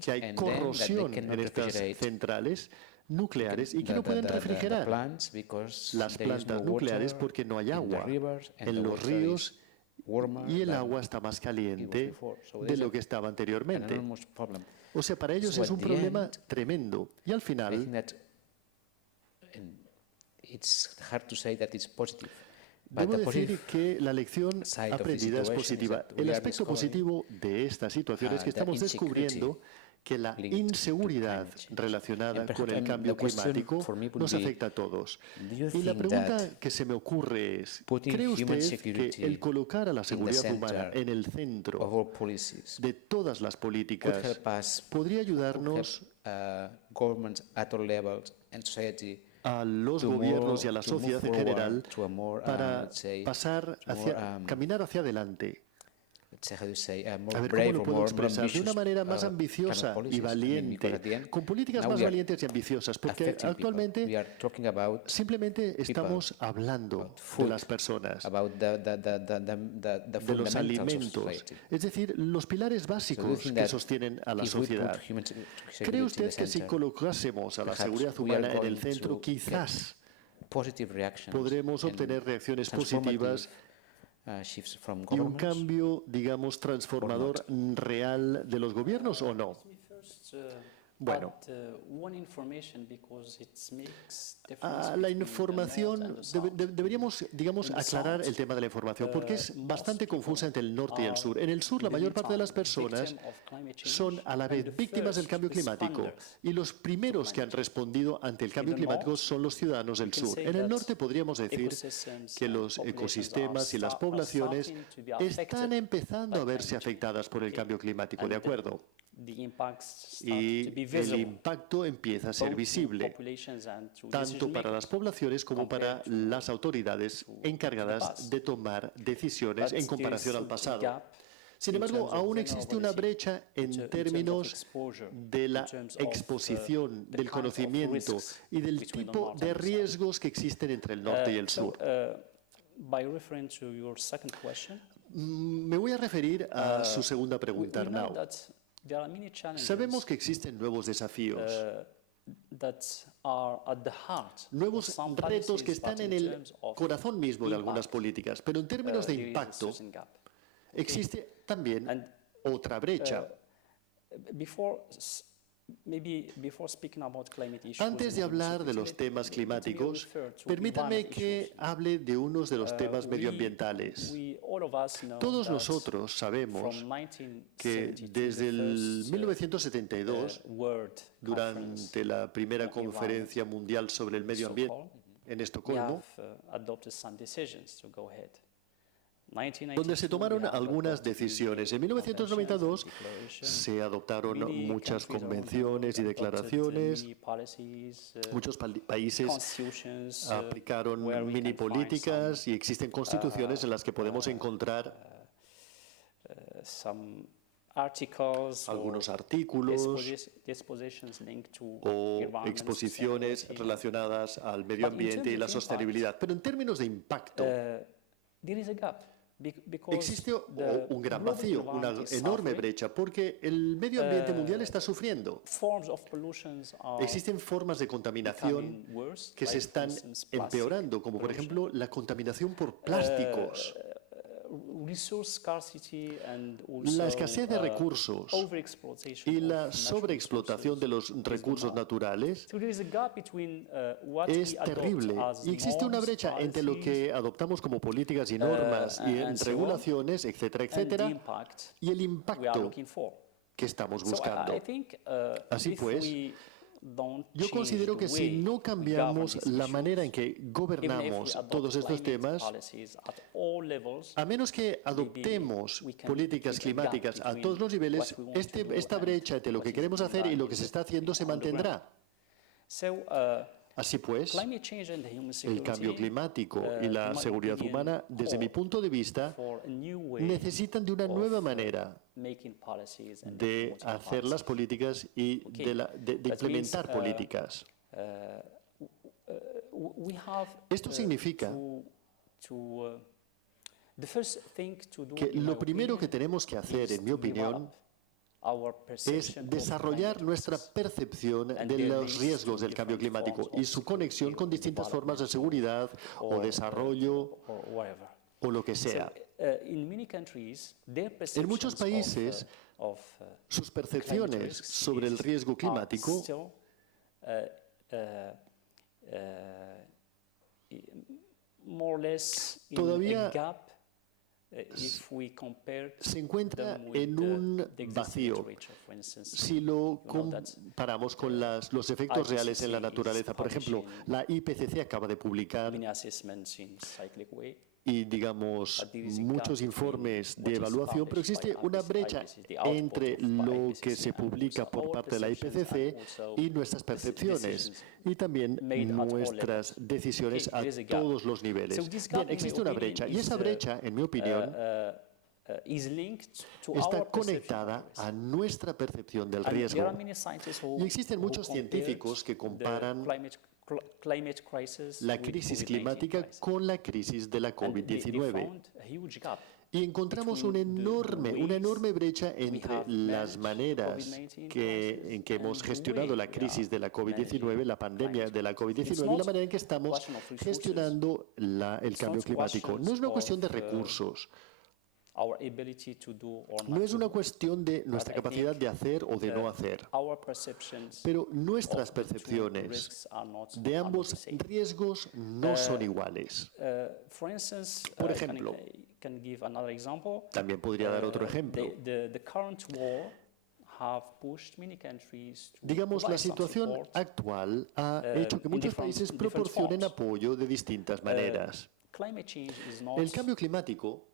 que hay corrosión en estas centrales nucleares y que no pueden refrigerar las plantas nucleares porque no hay agua en los ríos y el agua está más caliente de lo que estaba anteriormente. O sea, para ellos es un problema tremendo. Y al final, debo decir que la lección aprendida es positiva. El aspecto positivo de esta situación es que estamos descubriendo que la inseguridad relacionada con el cambio climático nos afecta a todos. Y la pregunta que se me ocurre es, ¿cree usted que el colocar a la seguridad humana en el centro de todas las políticas podría ayudarnos a los gobiernos y a la sociedad en general para caminar hacia adelante? A ver, ¿cómo lo puedo expresar? De una manera más ambiciosa y valiente, con políticas más valientes y ambiciosas, porque actualmente simplemente estamos hablando de las personas, de los alimentos, es decir, los pilares básicos que sostienen a la sociedad. ¿Cree usted que si colocásemos a la seguridad humana en el centro, quizás podremos obtener reacciones positivas y un cambio, digamos, transformador real de los gobiernos o no? Bueno, la información, deberíamos, digamos, aclarar el tema de la información, porque es bastante confusa entre el norte y el sur. En el sur, la mayor parte de las personas son a la vez víctimas del cambio climático, y los primeros que han respondido ante el cambio climático son los ciudadanos del sur. En el norte podríamos decir que los ecosistemas y las poblaciones están empezando a verse afectadas por el cambio climático, ¿de acuerdo? Y el impacto empieza a ser visible, tanto para las poblaciones como para las autoridades encargadas de tomar decisiones en comparación al pasado. Sin embargo, aún existe una brecha en términos de la exposición, del conocimiento y del tipo de riesgos que existen entre el norte y el sur. Me voy a referir a su segunda pregunta, Arnau. Sabemos que existen nuevos desafíos, nuevos retos que están en el corazón mismo de algunas políticas, pero en términos de impacto existe también otra brecha. Antes de hablar de los temas climáticos, permítanme que hable de uno de los temas medioambientales. Todos nosotros sabemos que desde el 1972, durante la primera conferencia mundial sobre el medio ambiente en Estocolmo, donde se tomaron algunas decisiones. En 1992 se adoptaron muchas convenciones y declaraciones, muchos países aplicaron mini políticas y existen constituciones en las que podemos encontrar algunos artículos o exposiciones relacionadas al medio ambiente y la sostenibilidad. Pero en términos de impacto, existe un gran vacío, una enorme brecha, porque el medio ambiente mundial está sufriendo. Existen formas de contaminación que se están empeorando, como por ejemplo la contaminación por plásticos. La escasez de recursos y la sobreexplotación de los recursos naturales es terrible. Y existe una brecha entre lo que adoptamos como políticas y normas y regulaciones, etcétera, etcétera, y el impacto que estamos buscando. Así pues, yo considero que si no cambiamos la manera en que gobernamos todos estos temas, a menos que adoptemos políticas climáticas a todos los niveles, esta brecha entre lo que queremos hacer y lo que se está haciendo se mantendrá. Así pues, el cambio climático y la seguridad humana, desde mi punto de vista, necesitan de una nueva manera de hacer las políticas y de implementar políticas. Esto significa que lo primero que tenemos que hacer, en mi opinión, es desarrollar nuestra percepción de los riesgos del cambio climático y su conexión con distintas formas de seguridad o desarrollo o lo que sea. En muchos países, sus percepciones sobre el riesgo climático todavía se encuentra en un vacío si lo comparamos con los efectos reales en la naturaleza. Por ejemplo, la IPCC acaba de publicar y, digamos, muchos informes de evaluación, pero existe una brecha entre lo que se publica por parte de la IPCC y nuestras percepciones y también nuestras decisiones a todos los niveles. Bien, existe una brecha y esa brecha, en mi opinión, está conectada a nuestra percepción del riesgo. Y existen muchos científicos que comparan la crisis climática con la crisis de la COVID-19. Y encontramos una enorme brecha entre las maneras en que hemos gestionado la crisis de la COVID-19, la pandemia de la COVID-19, y la manera en que estamos gestionando el cambio climático. No es una cuestión de recursos. No es una cuestión de nuestra capacidad de hacer o de no hacer, pero nuestras percepciones de ambos riesgos no son iguales. Por ejemplo, también podría dar otro ejemplo. Digamos, la situación actual ha hecho que muchos países proporcionen apoyo de distintas maneras. El cambio climático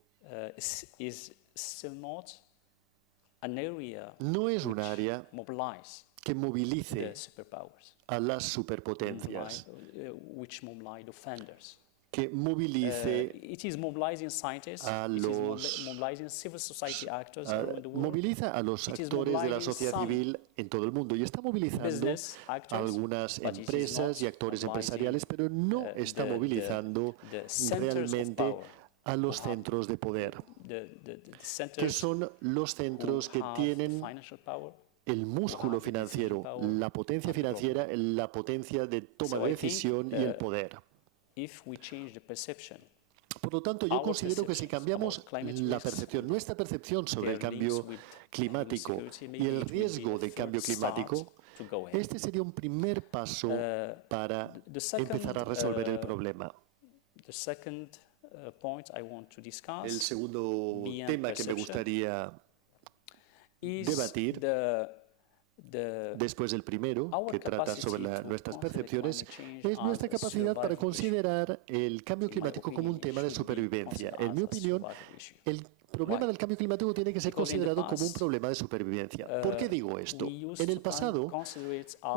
no es un área que movilice a las superpotencias, que movilice moviliza a los actores de la sociedad civil en todo el mundo y está movilizando a algunas empresas y actores empresariales, pero no está movilizando realmente a los centros de poder, que son los centros que tienen el músculo financiero, la potencia financiera, la potencia de toma de decisión y el poder. Por lo tanto, yo considero que si cambiamos la percepción, nuestra percepción sobre el cambio climático y el riesgo del cambio climático, este sería un primer paso para empezar a resolver el problema. El segundo tema que me gustaría debatir, después del primero, que trata sobre nuestras percepciones, es nuestra capacidad para considerar el cambio climático como un tema de supervivencia. En mi opinión, el problema del cambio climático tiene que ser considerado como un problema de supervivencia. ¿Por qué digo esto? En el pasado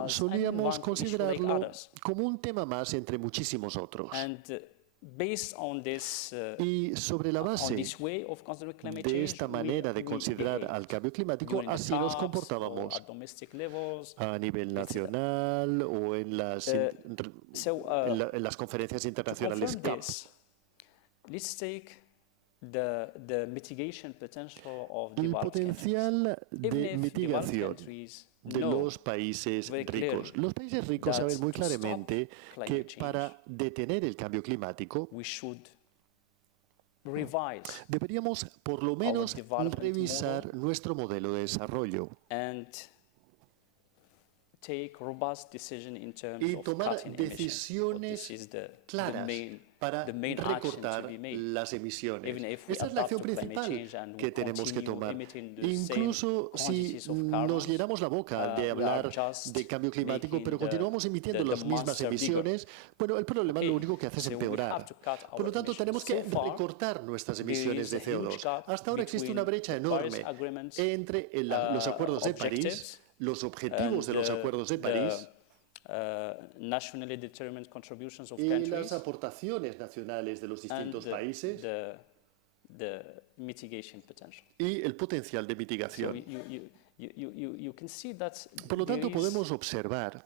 solíamos considerarlo como un tema más entre muchísimos otros. Y sobre la base de esta manera de considerar al cambio climático, así nos comportábamos a nivel nacional o en las conferencias internacionales CAP. the mitigation potential of El developed countries. potencial de Even if mitigación developed countries de know los países very ricos. clearly Los países ricos that saben muy to stop claramente climate que change, para detener el cambio climático we should revise deberíamos por lo menos development revisar nuestro modelo de desarrollo and take robust decision in terms y of tomar cutting emissions. decisiones This is the claras para para the main action to recortar be made. las emisiones. Even if we Esta es la adapt acción to climate principal change and we que tenemos que continue tomar. emitting the Incluso same si quantities of carbon, nos llenamos la boca de we hablar are just de cambio climático, making pero continuamos emitiendo las mismas monster bigger. emisiones, bueno, el problema lo único que hace es So we have empeorar. to cut our Por lo tanto, emissions. tenemos que So far, recortar nuestras there emisiones is de a huge CO2. gap Hasta ahora existe una brecha between enorme Paris agreements, entre los acuerdos de París, objectives, los objetivos de los acuerdos de París nationally determined contributions of y countries las aportaciones nacionales de los and distintos países the mitigation potential. y el potencial de So mitigación. you can see that Por lo tanto, there is- podemos observar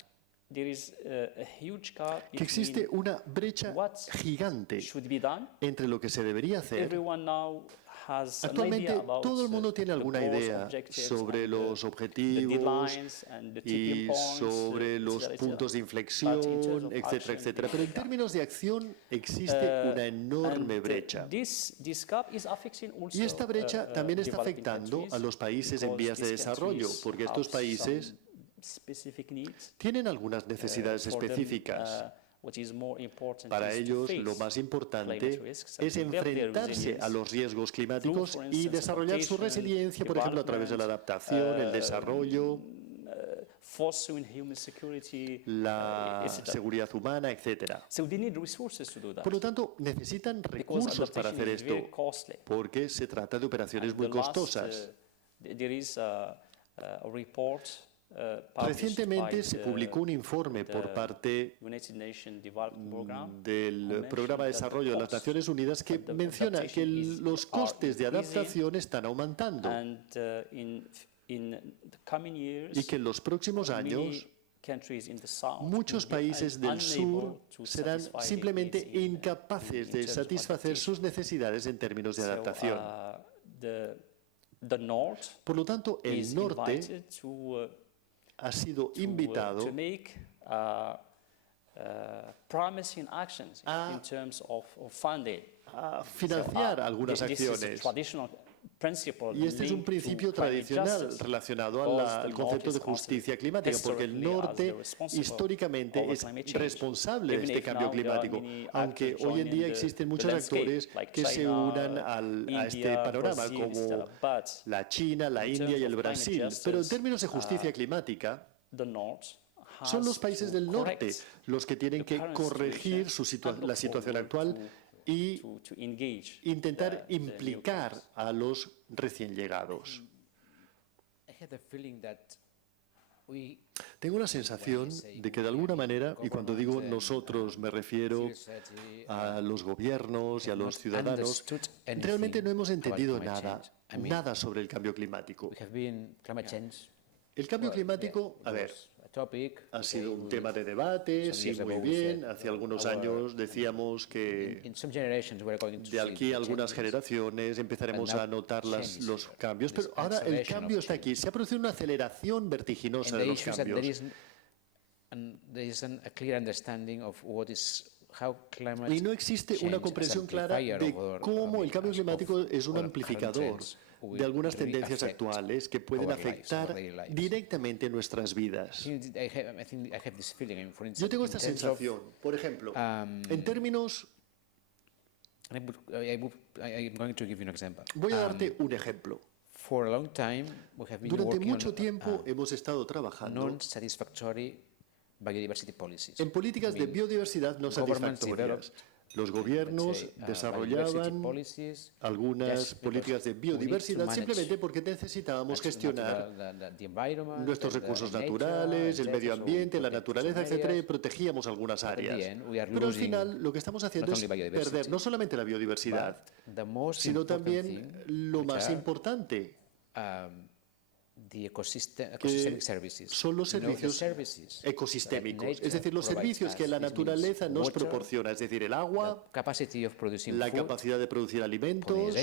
there is a huge gap que existe between una brecha what gigante should be done. entre lo que se debería hacer. Everyone now has an Actualmente idea about todo el mundo tiene the alguna goals, idea objectives, sobre and los the objetivos deadlines and the tipping y points, sobre los etcétera, puntos de etcétera. But in terms inflexión, of etcétera, action, etcétera. we Pero en have- términos de acción existe una enorme And, brecha. This gap is affecting also, Y esta brecha también está developing afectando a countries los países en because vías de these desarrollo, countries porque have estos países some specific needs, tienen algunas necesidades for them, específicas. what is more important Para is to ellos, face lo más importante climate risks and es to build their enfrentarse resilience a los riesgos climáticos through, for y instance, desarrollar su adaptation, resiliencia, por ejemplo, a través de la adaptación, el desarrollo, fostering human security, la etc. seguridad humana, etcétera. So they need resources to do that. Por lo tanto, necesitan Because recursos para adaptation hacer is very esto, costly. porque se trata de operaciones muy The last, costosas. there is a report published Recientemente by se the publicó un informe por parte United Nations Development Program del Programa de Desarrollo de las Naciones Unidas que the menciona que adaptation los costes de are increasing adaptación están aumentando and in the coming years, y que en los próximos años many countries in the south muchos will be países del unable sur to serán satisfy their simplemente needs in incapaces de terms of satisfacer adaptation. sus necesidades en términos de So, adaptación. the North Por lo tanto, el is norte invited to ha sido invitado to make promising actions a- in terms of funding. a financiar algunas This is a acciones. traditional principle Y este es un linked to principio climate tradicional justice, relacionado because al the concepto North de is justicia considered climática, porque el historically as norte the responsible históricamente of the es climate change. responsable de Even este if cambio now there are climático, many aunque actors hoy en joining día the existen muchos landscape, actores like que se China, unan a este India, panorama, Brazil, como etc. But la China, la in India terms y el of climate Brasil. justice, Pero en términos de justicia climática, the North son has los países to del norte correct los que tienen the que current corregir situation and la look situación forward actual y to engage intentar the new implicar countries. a los recién llegados. I have the feeling that we Tengo la sensación de que de alguna manera, y cuando digo nosotros me refiero a los gobiernos y a los ciudadanos, realmente no hemos entendido nada sobre el cambio climático. we have been climate change. El cambio Well, climático, yeah, a it ver, was a topic. ha sido un We- tema de debate, some sí, years muy ago we bien. said, Hace algunos our- años decíamos que in some generations we're going to de aquí see a algunas changes. generaciones empezaremos And now a notar changes, los cambios, this pero ahora el acceleration cambio of está aquí. Se ha producido una aceleración vertiginosa And de the los issue is that cambios. there isn't a clear understanding of what is how climate Y no existe una change comprensión is clara amplifier de of cómo el cambio of climático es un our amplificador current trends de will algunas really tendencias affect actuales que pueden our lives, our afectar daily lives. directamente nuestras vidas. I think I have this feeling. I mean, for instance, Yo tengo in esta terms of, sensación. Por ejemplo, en términos, I'm going to give you an example. voy a darte un ejemplo. For a long time, we have been Durante working mucho on tiempo hemos estado trabajando non-satisfactory biodiversity policies. en políticas de biodiversidad no governments satisfactorias. Los gobiernos biodiversity desarrollaban policies algunas just because políticas de we need to biodiversidad manage simplemente porque necesitábamos gestionar the environment, nuestros and recursos nature, naturales, el etc. medio So ambiente, we la protect naturaleza, some etcétera, y areas. protegíamos algunas At the áreas. end, we are Pero al losing final lo que estamos haciendo not es only biodiversity, perder no solamente la biodiversidad, but the most sino important también thing, lo which más are, importante, son los servicios ecosistémicos, es decir, los servicios que la naturaleza nos proporciona, es decir, el agua, la capacidad de producir alimentos,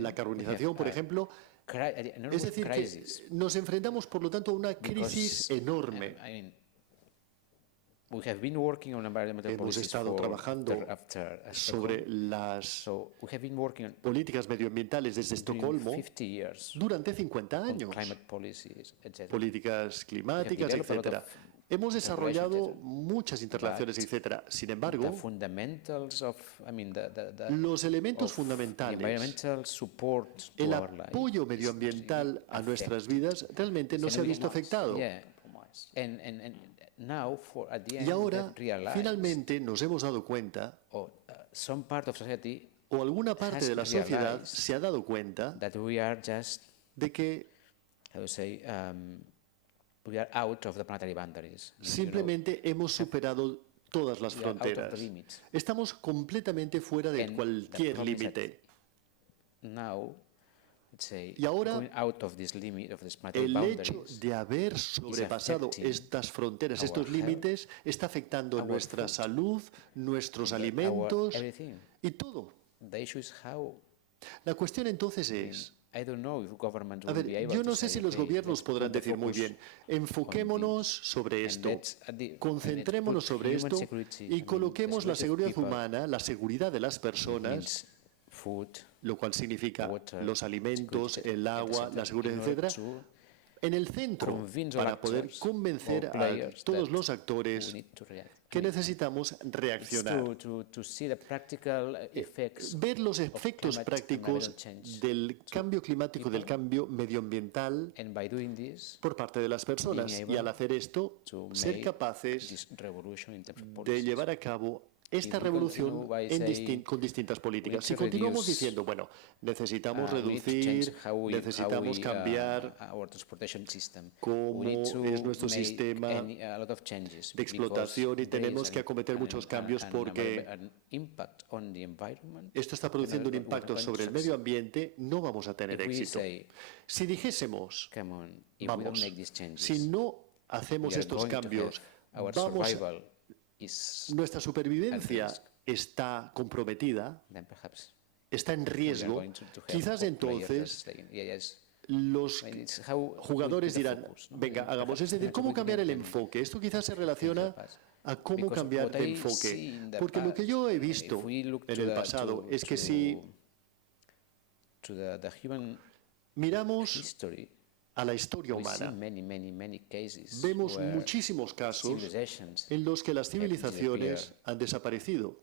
la carbonización, por ejemplo. Es decir, que nos enfrentamos, por lo tanto, a una crisis enorme. Hemos estado trabajando sobre las políticas medioambientales desde Estocolmo durante 50 años, políticas climáticas, etc. Hemos desarrollado muchas interrelaciones, etc. Sin embargo, los elementos fundamentales, el apoyo medioambiental a nuestras vidas, realmente no se ha visto afectado. Y ahora, finalmente, nos hemos dado cuenta, o alguna parte de la sociedad se ha dado cuenta, de que simplemente hemos superado todas las fronteras. Estamos completamente fuera de cualquier límite. Y ahora, el hecho de haber sobrepasado estas fronteras, estos límites, está afectando nuestra salud, nuestros alimentos y todo. La cuestión entonces es, a ver, yo no sé si los gobiernos podrán decir muy bien, enfoquémonos sobre esto, concentrémonos sobre esto y coloquemos la seguridad humana, la seguridad de las personas, lo cual significa los alimentos, el agua, la seguridad, etcétera, en el centro para poder convencer a todos los actores que necesitamos reaccionar. Ver los efectos prácticos del cambio climático, del cambio medioambiental por parte de las personas y al hacer esto, ser capaces de llevar a cabo esta revolución con distintas políticas. Si continuamos diciendo, bueno, necesitamos reducir, necesitamos cambiar cómo es nuestro sistema de explotación y tenemos que acometer muchos cambios porque esto está produciendo un impacto sobre el medio ambiente, no vamos a tener éxito. Si dijésemos, vamos, si no hacemos estos cambios, nuestra supervivencia está comprometida, está en riesgo, quizás entonces los jugadores dirán, venga, hagamos. Es decir, ¿cómo cambiar el enfoque? Esto quizás se relaciona a cómo cambiar de enfoque. Porque lo que yo he visto en el pasado es que si miramos a la historia humana, vemos muchísimos casos en los que las civilizaciones han desaparecido.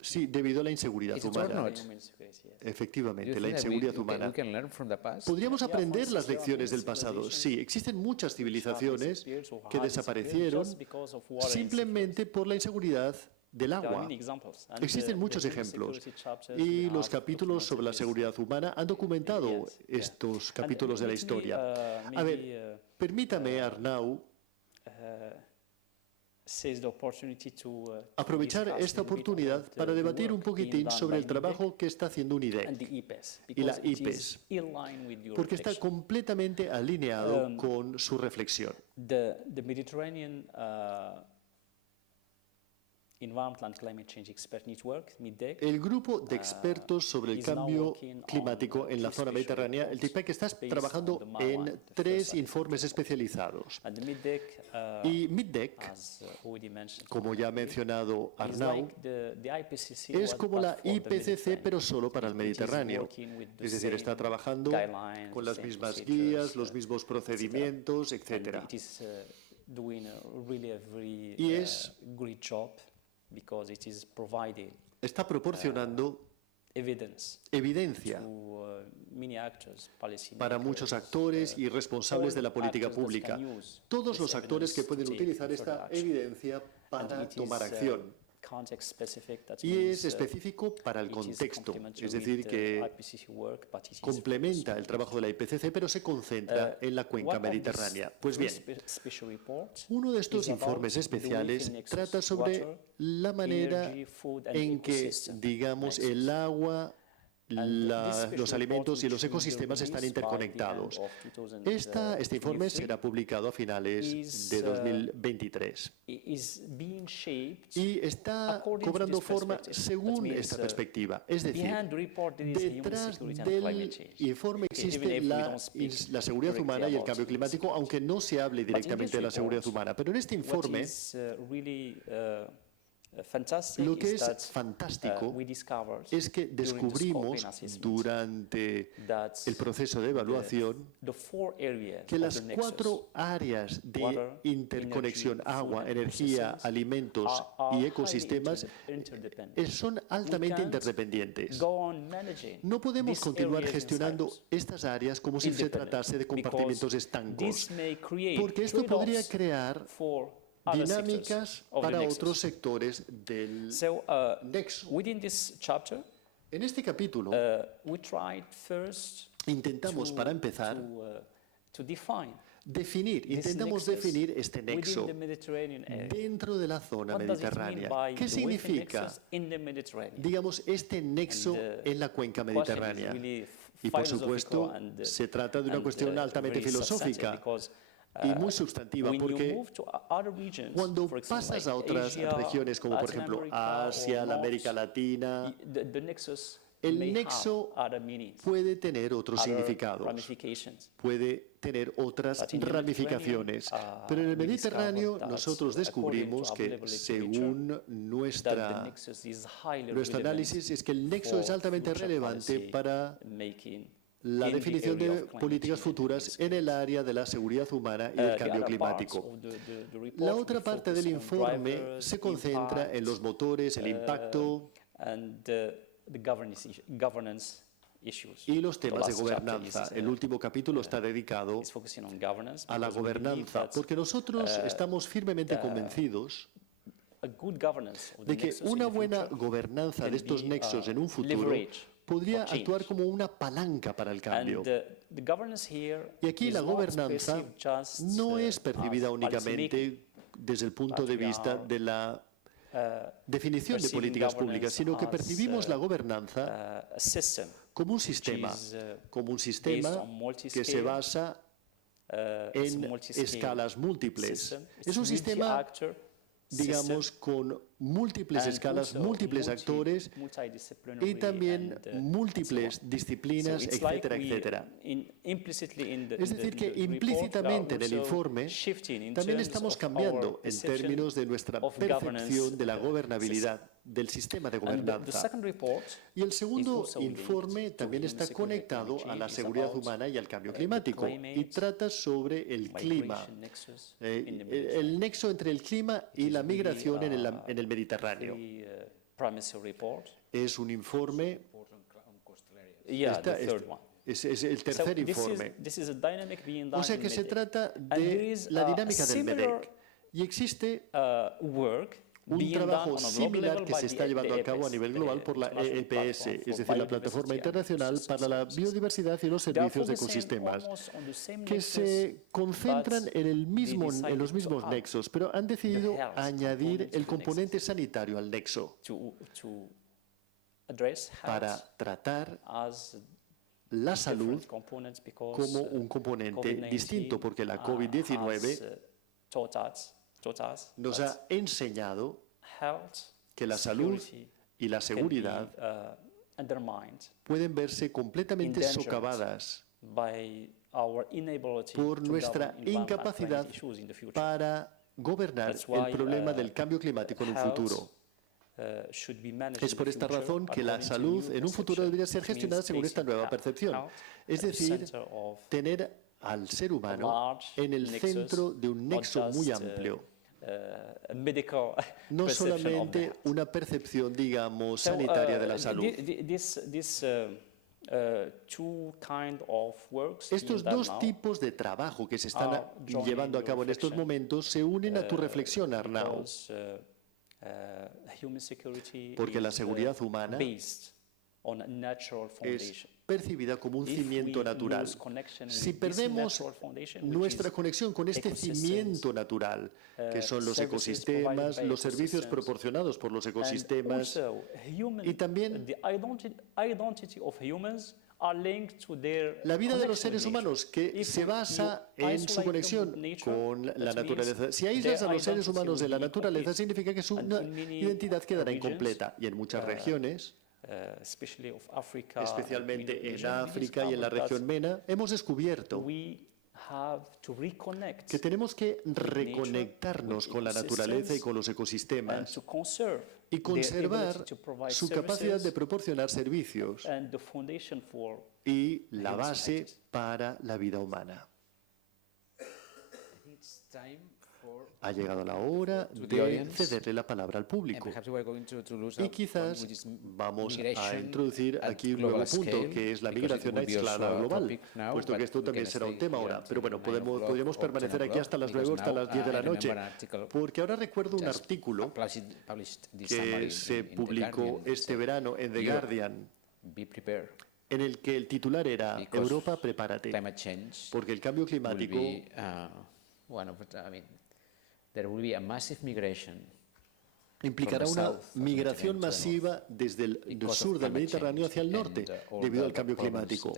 Sí, debido a la inseguridad humana. Efectivamente, la inseguridad humana. ¿Podríamos aprender las lecciones del pasado? Sí, existen muchas civilizaciones que desaparecieron simplemente por la inseguridad del agua. Existen muchos ejemplos y los capítulos sobre la seguridad humana han documentado estos capítulos de la historia. A ver, permítame, Arnau, aprovechar esta oportunidad para debatir un poquitín sobre el trabajo que está haciendo UNIDEC y la IPES, porque está completamente alineado con su reflexión. El grupo de expertos sobre el cambio climático en la zona mediterránea, el TIPEC, está trabajando en 3 informes especializados. Y MIDDEC, como ya ha mencionado Arnau, es como la IPCC, pero solo para el Mediterráneo. Es decir, está trabajando con las mismas guías, los mismos procedimientos, etc. Y está proporcionando evidencia para muchos actores y responsables de la política pública. Todos los actores que pueden utilizar esta evidencia para tomar acción. Y es específico para el contexto, es decir, que complementa el trabajo de la IPCC, pero se concentra en la cuenca mediterránea. Pues bien, uno de estos informes especiales trata sobre la manera en que, digamos, el agua, los alimentos y los ecosistemas están interconectados. Este informe será publicado a finales de 2023 y está cobrando forma según esta perspectiva. Es decir, detrás del informe existe la seguridad humana y el cambio climático, aunque no se hable directamente de la seguridad humana. Pero en este informe, lo que es fantástico es que descubrimos durante el proceso de evaluación que las 4 áreas de interconexión, agua, energía, alimentos y ecosistemas, son altamente interdependientes. No podemos continuar gestionando estas áreas como si se tratase de compartimentos estancos, porque esto podría crear dinámicas para otros sectores del nexo. En este capítulo, intentamos, para empezar, intentamos definir este nexo dentro de la zona mediterránea. ¿Qué significa, digamos, este nexo en la cuenca mediterránea? Y, por supuesto, se trata de una cuestión altamente filosófica y muy sustantiva, porque cuando pasas a otras regiones, como por ejemplo Asia, la América Latina, el nexo puede tener otros significados, puede tener otras ramificaciones. Pero en el Mediterráneo nosotros descubrimos que, según nuestro análisis, es que el nexo es altamente relevante para la definición de políticas futuras en el área de la seguridad humana y el cambio climático. La otra parte del informe se concentra en los motores, el impacto y los temas de gobernanza. El último capítulo está dedicado a la gobernanza, porque nosotros estamos firmemente convencidos de que una buena gobernanza de estos nexos en un futuro podría actuar como una palanca para el cambio. Y aquí la gobernanza no es percibida únicamente desde el punto de vista de la definición de políticas públicas, sino que percibimos la gobernanza como un sistema que se basa en escalas múltiples. Es un sistema, digamos, con múltiples escalas, múltiples actores y también múltiples disciplinas, etcétera, etcétera. Es decir, que implícitamente en el informe también estamos cambiando en términos de nuestra percepción de la gobernabilidad del sistema de gobernanza. Y el segundo informe también está conectado a la seguridad humana y al cambio climático y trata sobre el clima, el nexo entre el clima y la migración en el Mediterráneo. Es un informe, es el tercer informe. O sea que se trata de la dinámica del MEDEC y existe un trabajo similar que se está llevando a cabo a nivel global por la EPS, es decir, la Plataforma Internacional para la Biodiversidad y los Servicios de Ecosistemas, que se concentran en los mismos nexos, pero han decidido añadir el componente sanitario al nexo para tratar la salud como un componente distinto, porque la COVID-19 nos ha enseñado que la salud y la seguridad pueden verse completamente socavadas por nuestra incapacidad para gobernar el problema del cambio climático en un futuro. Es por esta razón que la salud en un futuro debería ser gestionada según esta nueva percepción, es decir, tener al ser humano en el centro de un nexo muy amplio. No solamente una percepción, digamos, sanitaria de la salud. Estos dos tipos de trabajo que se están llevando a cabo en estos momentos se unen a tu reflexión, Arnau, porque la seguridad humana es percibida como un cimiento natural. Si perdemos nuestra conexión con este cimiento natural, que son los ecosistemas, los servicios proporcionados por los ecosistemas, y también la vida de los seres humanos, que se basa en su conexión con la naturaleza. Si aíslas a los seres humanos de la naturaleza, significa que su identidad quedará incompleta. Y en muchas regiones, especialmente en África y en la región MENA, hemos descubierto que tenemos que reconectarnos con la naturaleza y con los ecosistemas y conservar su capacidad de proporcionar servicios y la base para la vida humana. Ha llegado la hora de cederle la palabra al público. Y quizás vamos a introducir aquí un nuevo punto, que es la migración aislada global, puesto que esto también será un tema ahora. Pero bueno, podríamos permanecer aquí hasta las 9 o hasta las 10 de la noche, porque ahora recuerdo un artículo que se publicó este verano en The Guardian, en el que el titular era Europa, prepárate, porque el cambio climático implicará una migración masiva desde el sur del Mediterráneo hacia el norte, debido al cambio climático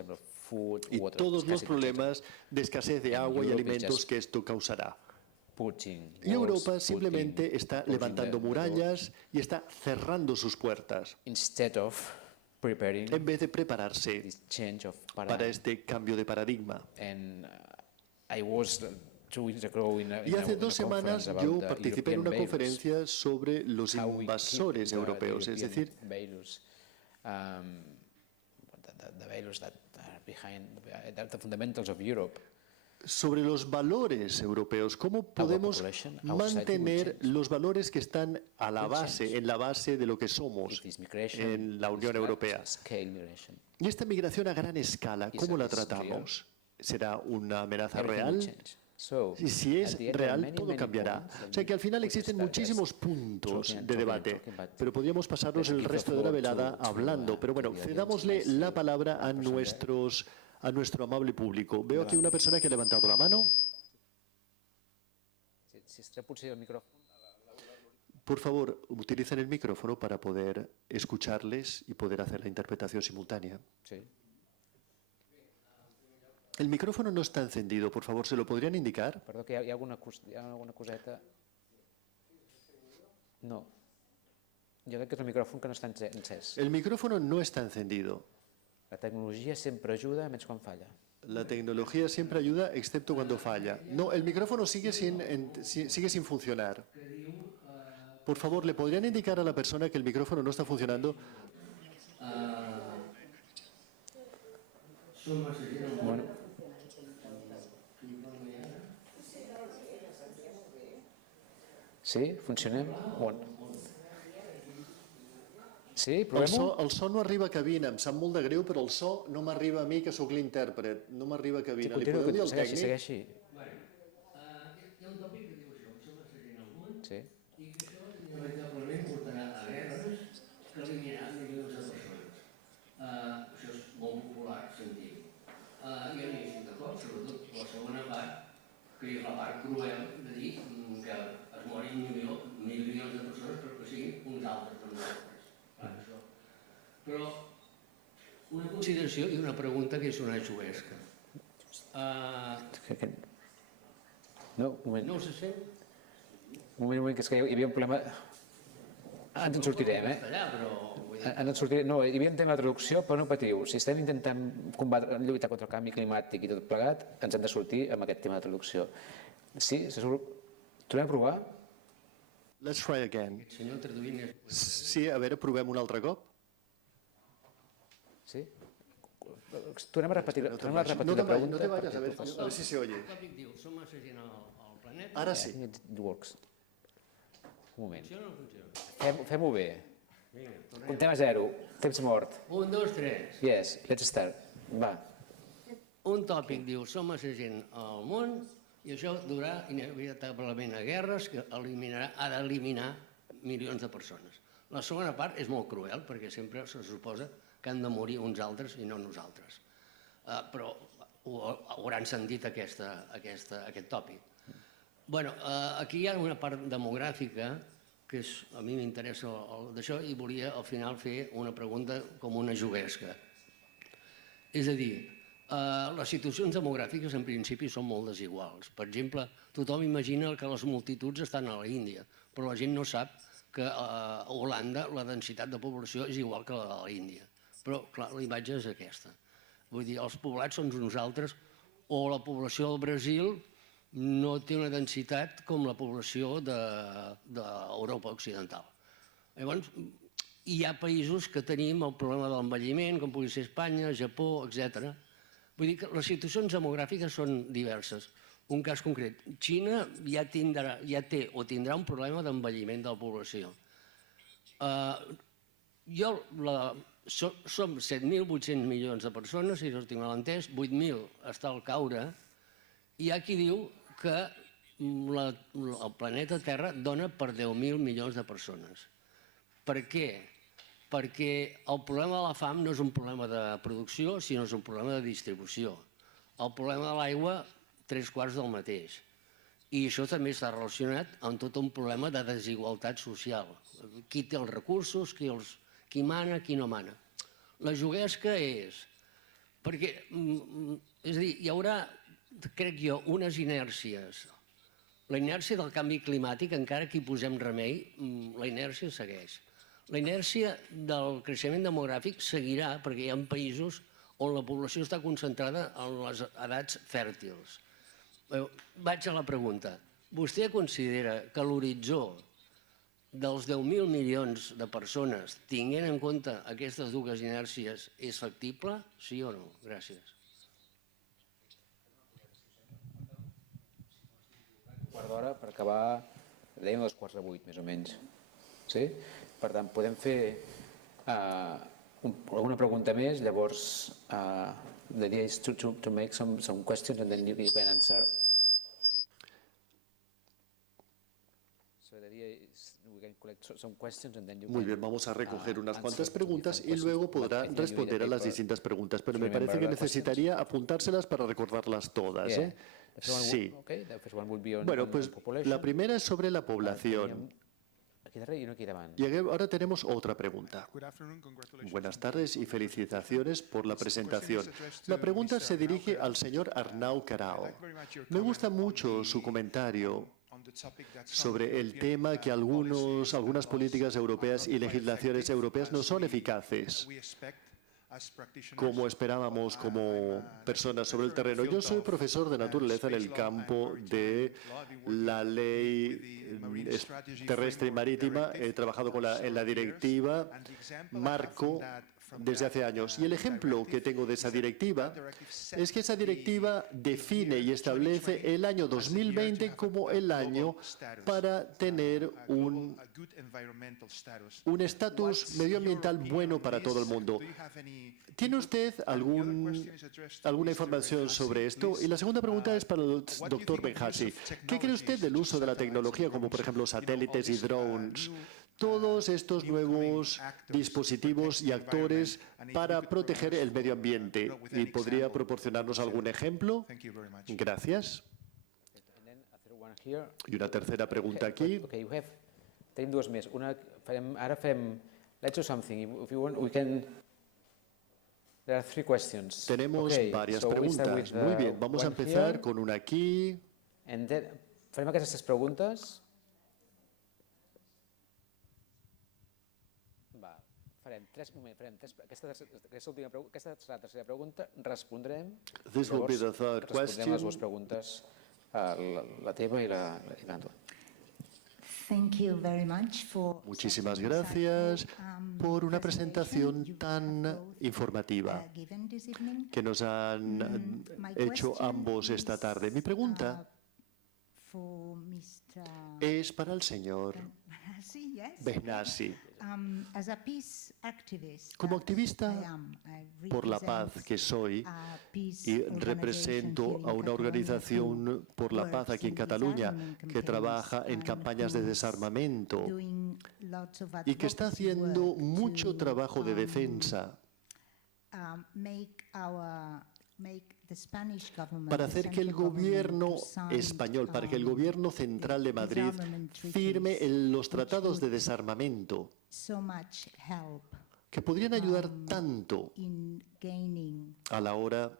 y todos los problemas de escasez de agua y alimentos que esto causará. Y Europa simplemente está levantando murallas y está cerrando sus puertas, en vez de prepararse para este cambio de paradigma. Y hace 2 semanas yo participé en una conferencia sobre los invasores europeos, es decir, sobre los valores europeos, cómo podemos mantener los valores que están a la base, en la base de lo que somos en la Unión Europea. Y esta migración a gran escala, ¿cómo la tratamos? ¿Será una amenaza real? Y si es real, todo cambiará. O sea que al final existen muchísimos puntos de debate, pero podríamos pasarnos el resto de la velada hablando. Pero bueno, cedámosle la palabra a nuestro amable público. Veo aquí una persona que ha levantado la mano. Por favor, utilicen el micrófono para poder escucharles y poder hacer la interpretación simultánea. El micrófono no está encendido, por favor, ¿se lo podrían indicar? Perdó, que hi ha alguna coseta... No. Jo crec que és el micròfon que no està encès. El micrófono no está encendido. La tecnologia sempre ajuda, menys quan falla. La tecnología siempre ayuda, excepto cuando falla. No, el micrófono sigue sin funcionar. Por favor, ¿le podrían indicar a la persona que el micrófono no está funcionando? Bueno. Sí? Funcionem? Bon. Sí? Provem-ho? El so no arriba a cabina, em sap molt de greu, però el so no m'arriba a mi, que sóc l'intèrpret. No m'arriba a cabina. Li podeu dir al tècnic? Segueixi. Hi ha un tòpic que diu això, som la gent al món, Sí. i que això inevitablement portarà a guerres que eliminarà milions de persones. Això és molt popular, sentir. Jo no hi estic d'acord, sobretot la segona part, que és la part cruel de dir que es morin milions de persones perquè siguin uns altres per nosaltres. Però una consideració i una pregunta que és una juguesca. No, un moment. No se sent? Un moment, que és que hi havia un problema... Ens en sortirem, Ens en sortirem. No, hi havia un tema de traducció, però no patiu. Si estem intentant lluitar contra el canvi climàtic i tot plegat, ens hem de sortir amb aquest tema de traducció. Sí, segur. Tornem a provar? Let's try again. Senyor traduint és... Sí, a veure, provem un altre cop. Sí? Tornem a repetir la pregunta. No te vayas, a ver si se oye. El tòpic diu, som massa gent al planeta. Ara sí. It works. Un moment. Funciona o no funciona? Fem-ho bé. Vinga, tornem. Comptem a 0. Temps mort. 1, 2, 3. Yes, let's start. Va. Un tòpic diu, som massa gent al món i això durarà inevitablement a guerres que ha d'eliminar milions de persones. La segona part és molt cruel perquè sempre se suposa que han de morir uns altres i no nosaltres. Però hauran sentit aquest tòpic. Bé, aquí hi ha una part demogràfica que a mi m'interessa d'això i volia al final fer una pregunta com una juguesca. És a dir, les situacions demogràfiques en principi són molt desiguals. Per exemple, tothom imagina que les multituds estan a l'Índia, però la gent no sap que a Holanda la densitat de població és igual que la de l'Índia. Però, clar, la imatge és aquesta. Vull dir, els poblats són nosaltres, o la població del Brasil no té una densitat com la població d'Europa Occidental. Llavors, hi ha països que tenim el problema de l'envelliment, com pugui ser Espanya, Japó, etc. Vull dir que les situacions demogràfiques són diverses. Un cas concret, Xina ja té o tindrà un problema d'envelliment de la població. Som 7.800 milions de persones, si no estic mal entès, 8.000 està al caure, i hi ha qui diu que el planeta Terra dona per 10.000 milions de persones. Per què? Perquè el problema de la fam no és un problema de producció, sinó és un problema de distribució. El problema de l'aigua, 3/4 del mateix. I això també està relacionat amb tot un problema de desigualtat social. Qui té els recursos, qui mana, qui no mana. La juguesca és... Perquè, és a dir, hi haurà, crec jo, unes inèrcies. La inèrcia del canvi climàtic, encara que hi posem remei, la inèrcia segueix. La inèrcia del creixement demogràfic seguirà perquè hi ha països on la població està concentrada en les edats fèrtils. Vaig a la pregunta. Vostè considera que l'horitzó dels 10.000 milions de persones, tinguent en compte aquestes dues inèrcies, és factible? Sí o no? Gràcies. Quart d'hora per acabar, dèiem 7:45, més o menys. Sí? Per tant, podem fer alguna pregunta més, llavors the idea is to make some questions and then you can answer. So the idea is we can collect some questions and then you can... Muy bien, vamos a recoger unas cuantas preguntas y luego podrá responder a las distintas preguntas, pero me parece que necesitaría apuntárselas para recordarlas todas. Sí. Bueno, pues la primera es sobre la población. Y ahora tenemos otra pregunta. Buenas tardes y felicitaciones por la presentación. La pregunta se dirige al señor Arnau Carao. Me gusta mucho su comentario sobre el tema que algunas políticas europeas y legislaciones europeas no son eficaces, como esperábamos como personas sobre el terreno. Yo soy profesor de naturaleza en el campo de la ley terrestre y marítima. He trabajado en la directiva marco desde hace años. Y el ejemplo que tengo de esa directiva es que esa directiva define y establece el año 2020 como el año para tener un estatus medioambiental bueno para todo el mundo. ¿Tiene usted alguna información sobre esto? Y la segunda pregunta es para el doctor Benhassi. ¿Qué cree usted del uso de la tecnología, como por ejemplo satélites y drones? Todos estos nuevos dispositivos y actores para proteger el medio ambiente. ¿Y podría proporcionarnos algún ejemplo? Gracias. Y una tercera pregunta aquí. Tenim dues més. Ara fem Let's do something. If you want, we can... There are 3 questions. Tenemos varias preguntas. Muy bien, vamos a empezar con una aquí. Farem aquestes 3 preguntes. Aquesta serà la tercera pregunta. Respondrem. This will be the third question. Respondrem les dues preguntes, la teva i la tua. Muchísimas gracias por una presentación tan informativa que nos han hecho ambos esta tarde. Mi pregunta es para el señor Benhassi. Como activista por la paz que soy y represento a una organización por la paz aquí en Cataluña que trabaja en campañas de desarmamento y que está haciendo mucho trabajo de defensa para hacer que el gobierno español, para que el gobierno central de Madrid firme los tratados de desarmamento que podrían ayudar tanto a la hora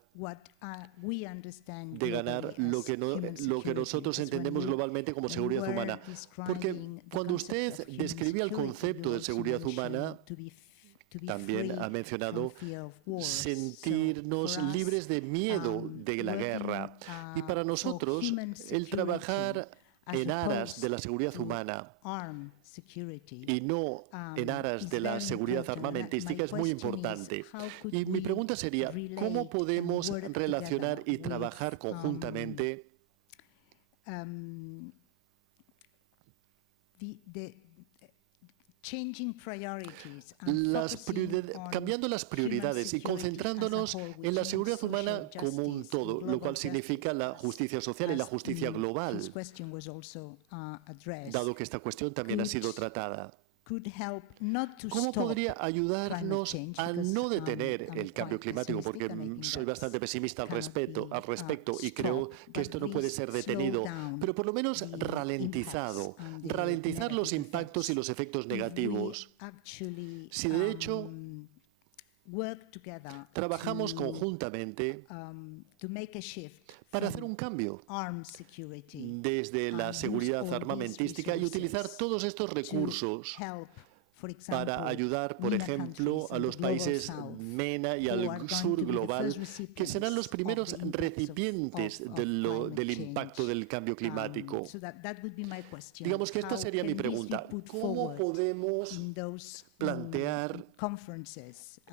de ganar lo que nosotros entendemos globalmente como seguridad humana. Porque cuando usted describía el concepto de seguridad humana, también ha mencionado sentirnos libres de miedo de la guerra. Y para nosotros, el trabajar en aras de la seguridad humana y no en aras de la seguridad armamentística es muy importante. Y mi pregunta sería, ¿cómo podemos relacionar y trabajar conjuntamente cambiando las prioridades y concentrándonos en la seguridad humana como un todo, lo cual significa la justicia social y la justicia global, dado que esta cuestión también ha sido tratada? ¿Cómo podría ayudarnos a no detener el cambio climático? Porque soy bastante pesimista al respecto y creo que esto no puede ser detenido, pero por lo menos ralentizar los impactos y los efectos negativos. Si de hecho trabajamos conjuntamente para hacer un cambio desde la seguridad armamentística y utilizar todos estos recursos para ayudar, por ejemplo, a los países MENA y al sur global, que serán los primeros recipientes del impacto del cambio climático. Digamos que esta sería mi pregunta. ¿Cómo podemos plantear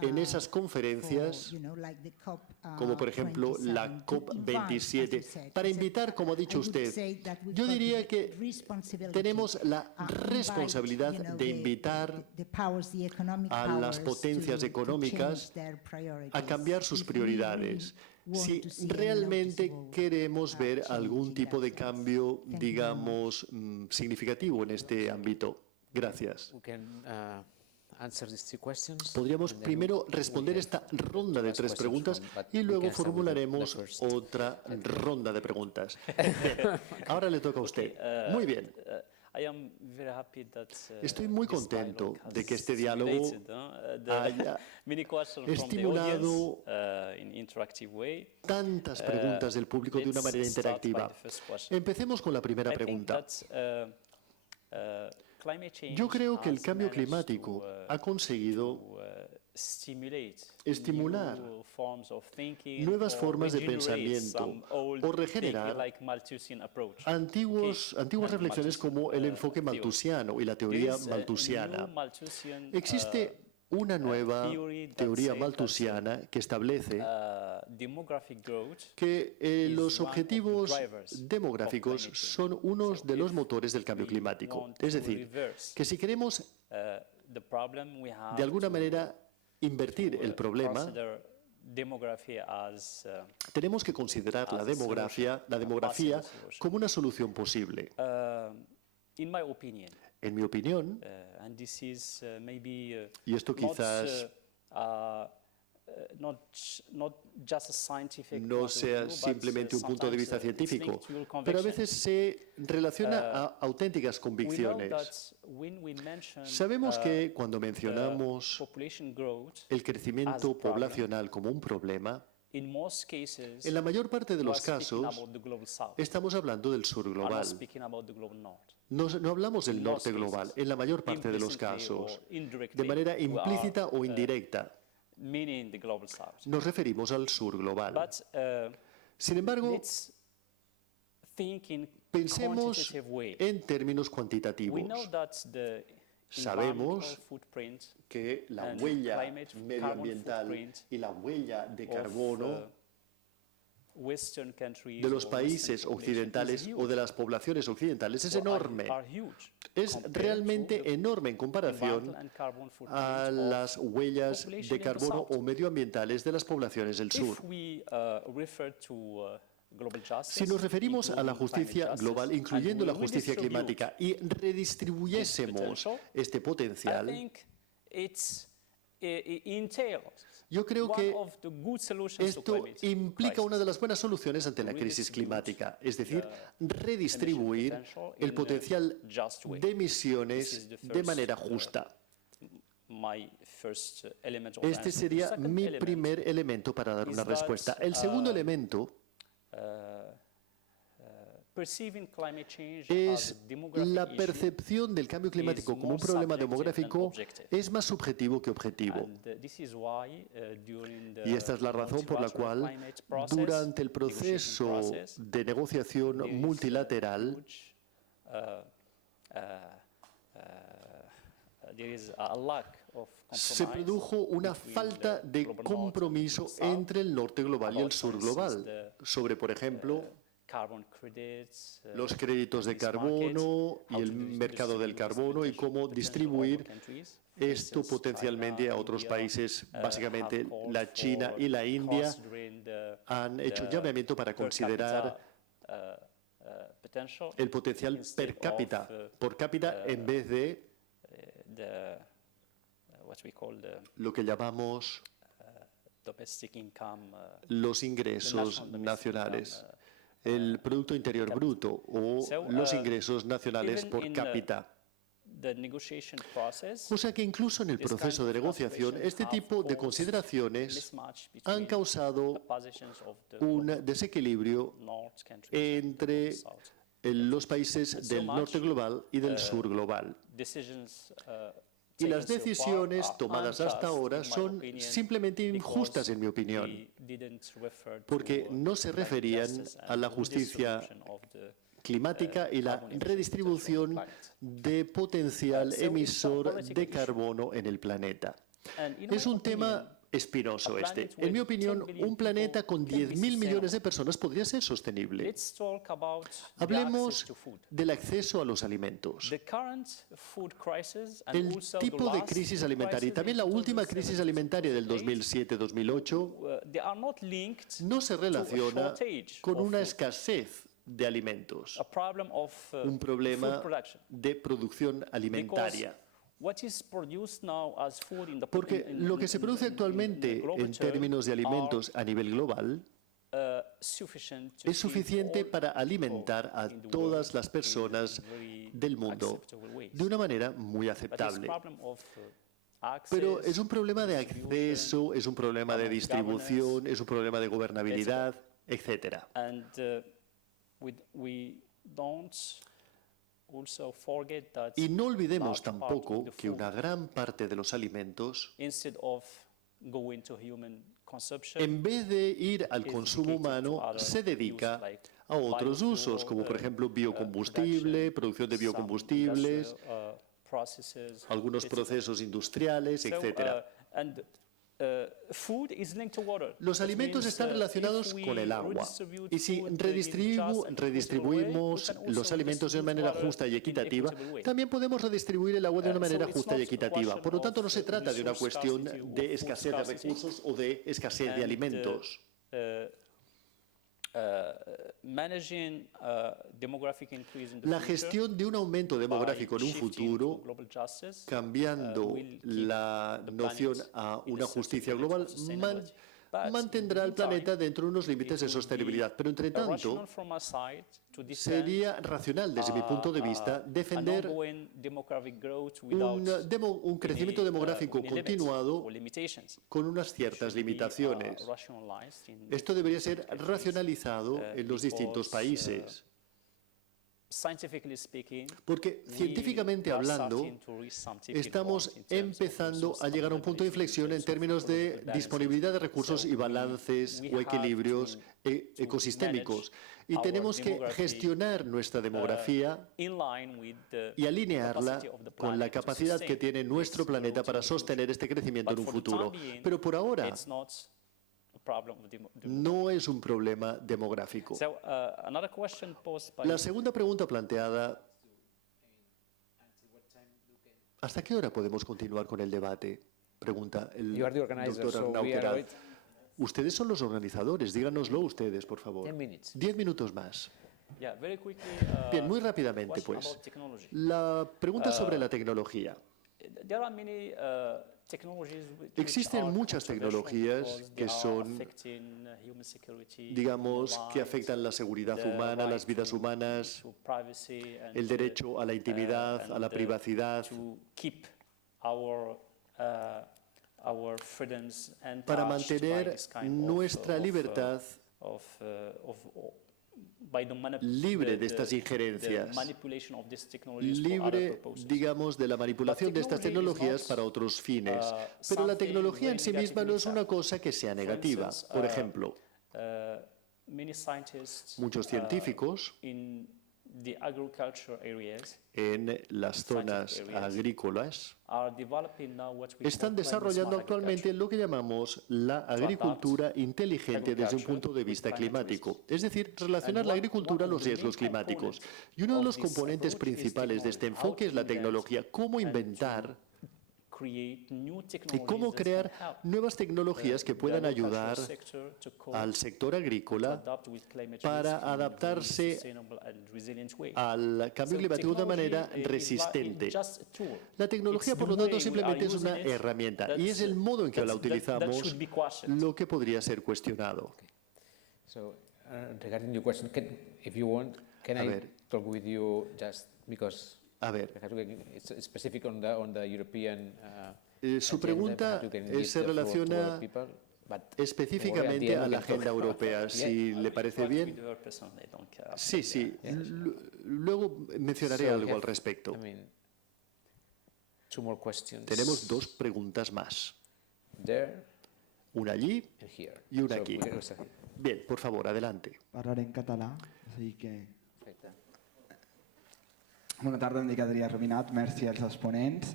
en esas conferencias, como por ejemplo la COP27, para invitar, como ha dicho usted, yo diría que tenemos la responsabilidad de invitar a las potencias económicas a cambiar sus prioridades. Si realmente queremos ver algún tipo de cambio, digamos, significativo en este ámbito. Gracias. Podríamos primero responder esta ronda de 3 preguntas y luego formularemos otra ronda de preguntas. Bien, ahora le toca a usted. Muy bien. Estoy muy contento de que este diálogo haya estimulado tantas preguntas del público de una manera interactiva. Empecemos con la primera pregunta. Yo creo que el cambio climático ha conseguido estimular nuevas formas de pensamiento o regenerar antiguas reflexiones como el enfoque malthusiano y la teoría malthusiana. Existe una nueva teoría malthusiana que establece que los objetivos demográficos son unos de los motores del cambio climático. Es decir, que si queremos de alguna manera invertir el problema, tenemos que considerar la demografía como una solución posible. En mi opinión, y esto quizás no sea simplemente un punto de vista científico, pero a veces se relaciona a auténticas convicciones. Sabemos que cuando mencionamos el crecimiento poblacional como un problema, en la mayor parte de los casos estamos hablando del sur global. No hablamos del norte global, en la mayor parte de los casos, de manera implícita o indirecta. Nos referimos al sur global. Sin embargo, pensemos en términos cuantitativos. Sabemos que la huella medioambiental y la huella de carbono de los países occidentales o de las poblaciones occidentales es enorme. Es realmente enorme en comparación a las huellas de carbono o medioambientales de las poblaciones del sur. Si nos referimos a la justicia global, incluyendo la justicia climática, y redistribuyésemos este potencial, Yo creo que esto implica una de las buenas soluciones ante la crisis climática, es decir, redistribuir el potencial de emisiones de manera justa. Este sería mi primer elemento para dar una respuesta. El segundo elemento es la percepción del cambio climático como un problema demográfico es más subjetivo que objetivo. Y esta es la razón por la cual durante el proceso de negociación multilateral se produjo una falta de compromiso entre el norte global y el sur global sobre, por ejemplo, los créditos de carbono y el mercado del carbono y cómo distribuir esto potencialmente a otros países. Básicamente la China y la India han hecho llamamiento para considerar el potencial por cápita en vez de lo que llamamos los ingresos nacionales, el Producto Interior Bruto o los ingresos nacionales por cápita. O sea que incluso en el proceso de negociación, este tipo de consideraciones han causado un desequilibrio entre los países del norte global y del sur global. Y las decisiones tomadas hasta ahora son simplemente injustas, en mi opinión, porque no se referían a la justicia climática y la redistribución de potencial emisor de carbono en el planeta. Es un tema espinoso este. En mi opinión, un planeta con 10.000 millones de personas podría ser sostenible. Hablemos del acceso a los alimentos. El tipo de crisis alimentaria y también la última crisis alimentaria del 2007-2008 no se relaciona con una escasez de alimentos, un problema de producción alimentaria. Porque lo que se produce actualmente en términos de alimentos a nivel global es suficiente para alimentar a todas las personas del mundo de una manera muy aceptable. Pero es un problema de acceso, es un problema de distribución, es un problema de gobernabilidad, etc. Y no olvidemos tampoco que una gran parte de los alimentos, en vez de ir al consumo humano, se dedica a otros usos, como por ejemplo biocombustible, producción de biocombustibles, algunos procesos industriales, etc. Los alimentos están relacionados con el agua y si redistribuimos los alimentos de manera justa y equitativa, también podemos redistribuir el agua de una manera justa y equitativa. Por lo tanto, no se trata de una cuestión de escasez de recursos o de escasez de alimentos. La gestión de un aumento demográfico en un futuro, cambiando la noción a una justicia global, mantendrá al planeta dentro de unos límites de sostenibilidad. Pero, entre tanto, sería racional, desde mi punto de vista, defender un crecimiento demográfico continuado con unas ciertas limitaciones. Esto debería ser racionalizado en los distintos países. Porque científicamente hablando, estamos empezando a llegar a un punto de inflexión en términos de disponibilidad de recursos y balances o equilibrios ecosistémicos. Y tenemos que gestionar nuestra demografía y alinearla con la capacidad que tiene nuestro planeta para sostener este crecimiento en un futuro. Pero por ahora, no es un problema demográfico. La segunda pregunta planteada: ¿hasta qué hora podemos continuar con el debate? Pregunta el doctor Arnau Queralt. Ustedes son los organizadores, díganoslo ustedes, por favor. 10 minutos más. Bien, muy rápidamente, pues. La pregunta sobre la tecnología. there are many technologies which Existen are muchas controversial tecnologías because que they are son, affecting human security, digamos, human que rights, afectan la seguridad the humana, right las vidas humanas, to privacy and, el derecho a la intimidad, a la privacidad, to keep our freedoms untouched para by mantener this kind nuestra libertad by the libre de estas injerencias, the manipulation of these technologies for other libre, purposes. digamos, de la manipulación de estas tecnologías para otros fines. Pero la tecnología en sí misma no es una cosa que sea negativa. Por ejemplo, Many scientists muchos científicos in the agriculture areas en las zonas agrícolas are developing now what we están call desarrollando climate-smart actualmente agriculture. lo que llamamos la agricultura inteligente desde un punto de vista climático, es decir, relacionar la agricultura a los riesgos climáticos. Y uno de los componentes principales de este enfoque es la tecnología, cómo inventar y cómo crear nuevas tecnologías que puedan ayudar al sector agrícola para adaptarse al cambio climático de una manera resistente. La tecnología, por lo tanto, simplemente es una herramienta y es el modo en que la utilizamos lo que podría ser cuestionado. So, regarding your question, if you want, can I talk with you just because A ver, it's specific on the European su pregunta se relaciona específicamente a la agenda europea, si le parece bien. Sí, sí. Luego mencionaré algo al respecto. Tenemos dos preguntas más. Una allí y una aquí. Bien, por favor, adelante. Parlaré en català, així que... Bona tarda, em dic Adrià Rubinat, merci als exponents.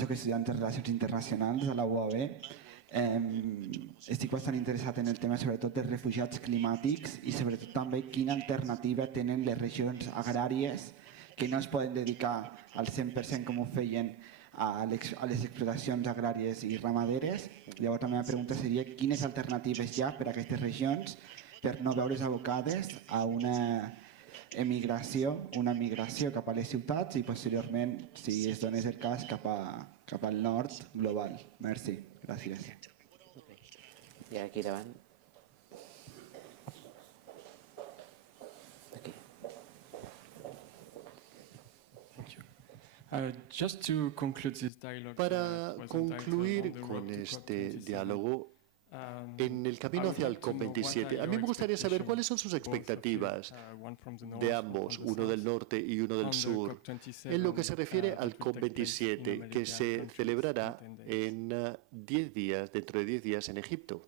Soc estudiant de Relacions Internacionals a la UAB. Estic bastant interessat en el tema sobretot dels refugiats climàtics i sobretot també quina alternativa tenen les regions agràries que no es poden dedicar al 100% com ho feien a les explotacions agràries i ramaderes. Llavors la meva pregunta seria quines alternatives hi ha per a aquestes regions per no veure's abocades a una migració cap a les ciutats i posteriorment, si es donés el cas, cap al nord global. Merci. Gràcies. I aquí davant. Aquí. Para concluir con este diálogo, en el camino hacia el COP27, a mí me gustaría saber cuáles son sus expectativas de ambos, uno del norte y uno del sur, en lo que se refiere al COP27, que se celebrará en 10 días, dentro de 10 días en Egipto.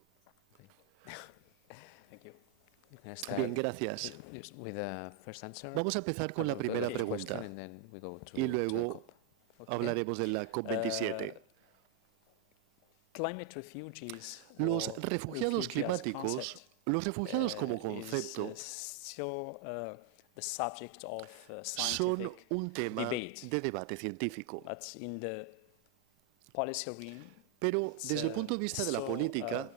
Bien, gracias. Vamos a empezar con la primera pregunta y luego hablaremos de la COP27. Los refugiados climáticos, los refugiados como concepto, son un tema de debate científico. Pero desde el punto de vista de la política,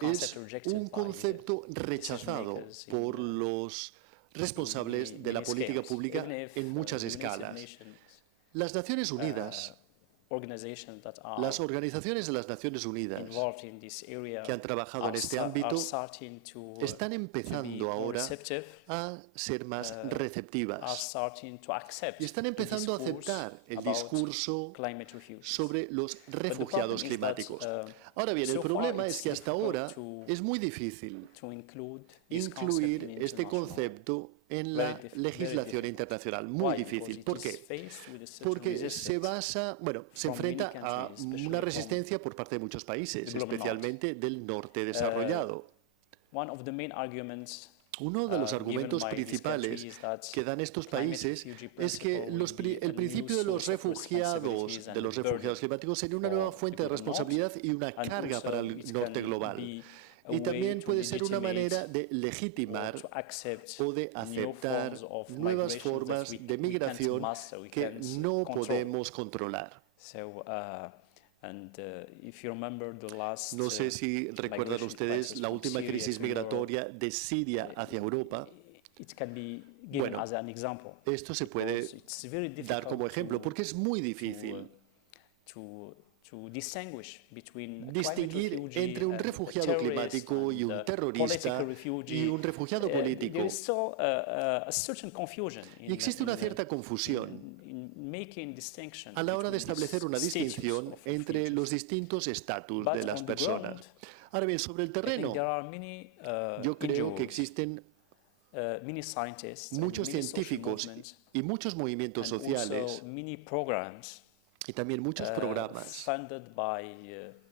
es un concepto rechazado por los responsables de la política pública en muchas escalas. Las Naciones Unidas, las organizaciones de las Naciones Unidas que han trabajado en este ámbito están empezando ahora a ser más receptivas y están empezando a aceptar el discurso sobre los refugiados climáticos. Ahora bien, el problema es que hasta ahora es muy difícil incluir este concepto en la legislación internacional. Muy difícil. ¿Por qué? Porque se enfrenta a una resistencia por parte de muchos países, especialmente del norte desarrollado. Uno de los argumentos principales que dan estos países es que el principio de los refugiados climáticos sería una nueva fuente de responsabilidad y una carga para el norte global. Y también puede ser una manera de legitimar o de aceptar nuevas formas de migración que no podemos controlar. No sé si recuerdan ustedes la última crisis migratoria de Siria hacia Europa. it can be given Bueno, as an example. Esto se puede It's very dar como difficult ejemplo porque es muy difícil to distinguish between a distinguir climate refugee entre un and a refugiado terrorist climático y and un a terrorista political refugee. y un refugiado político. There is still a certain confusion Y existe una cierta confusión in making distinction a la hora de between establecer una these status distinción of entre refugees. los distintos estatus But de las on the personas. ground, Ahora bien, sobre el I think terreno, there are many, yo creo que NGOs, existen many scientists, and muchos many social científicos movements, y muchos movimientos and sociales also many programs y también muchos programas funded by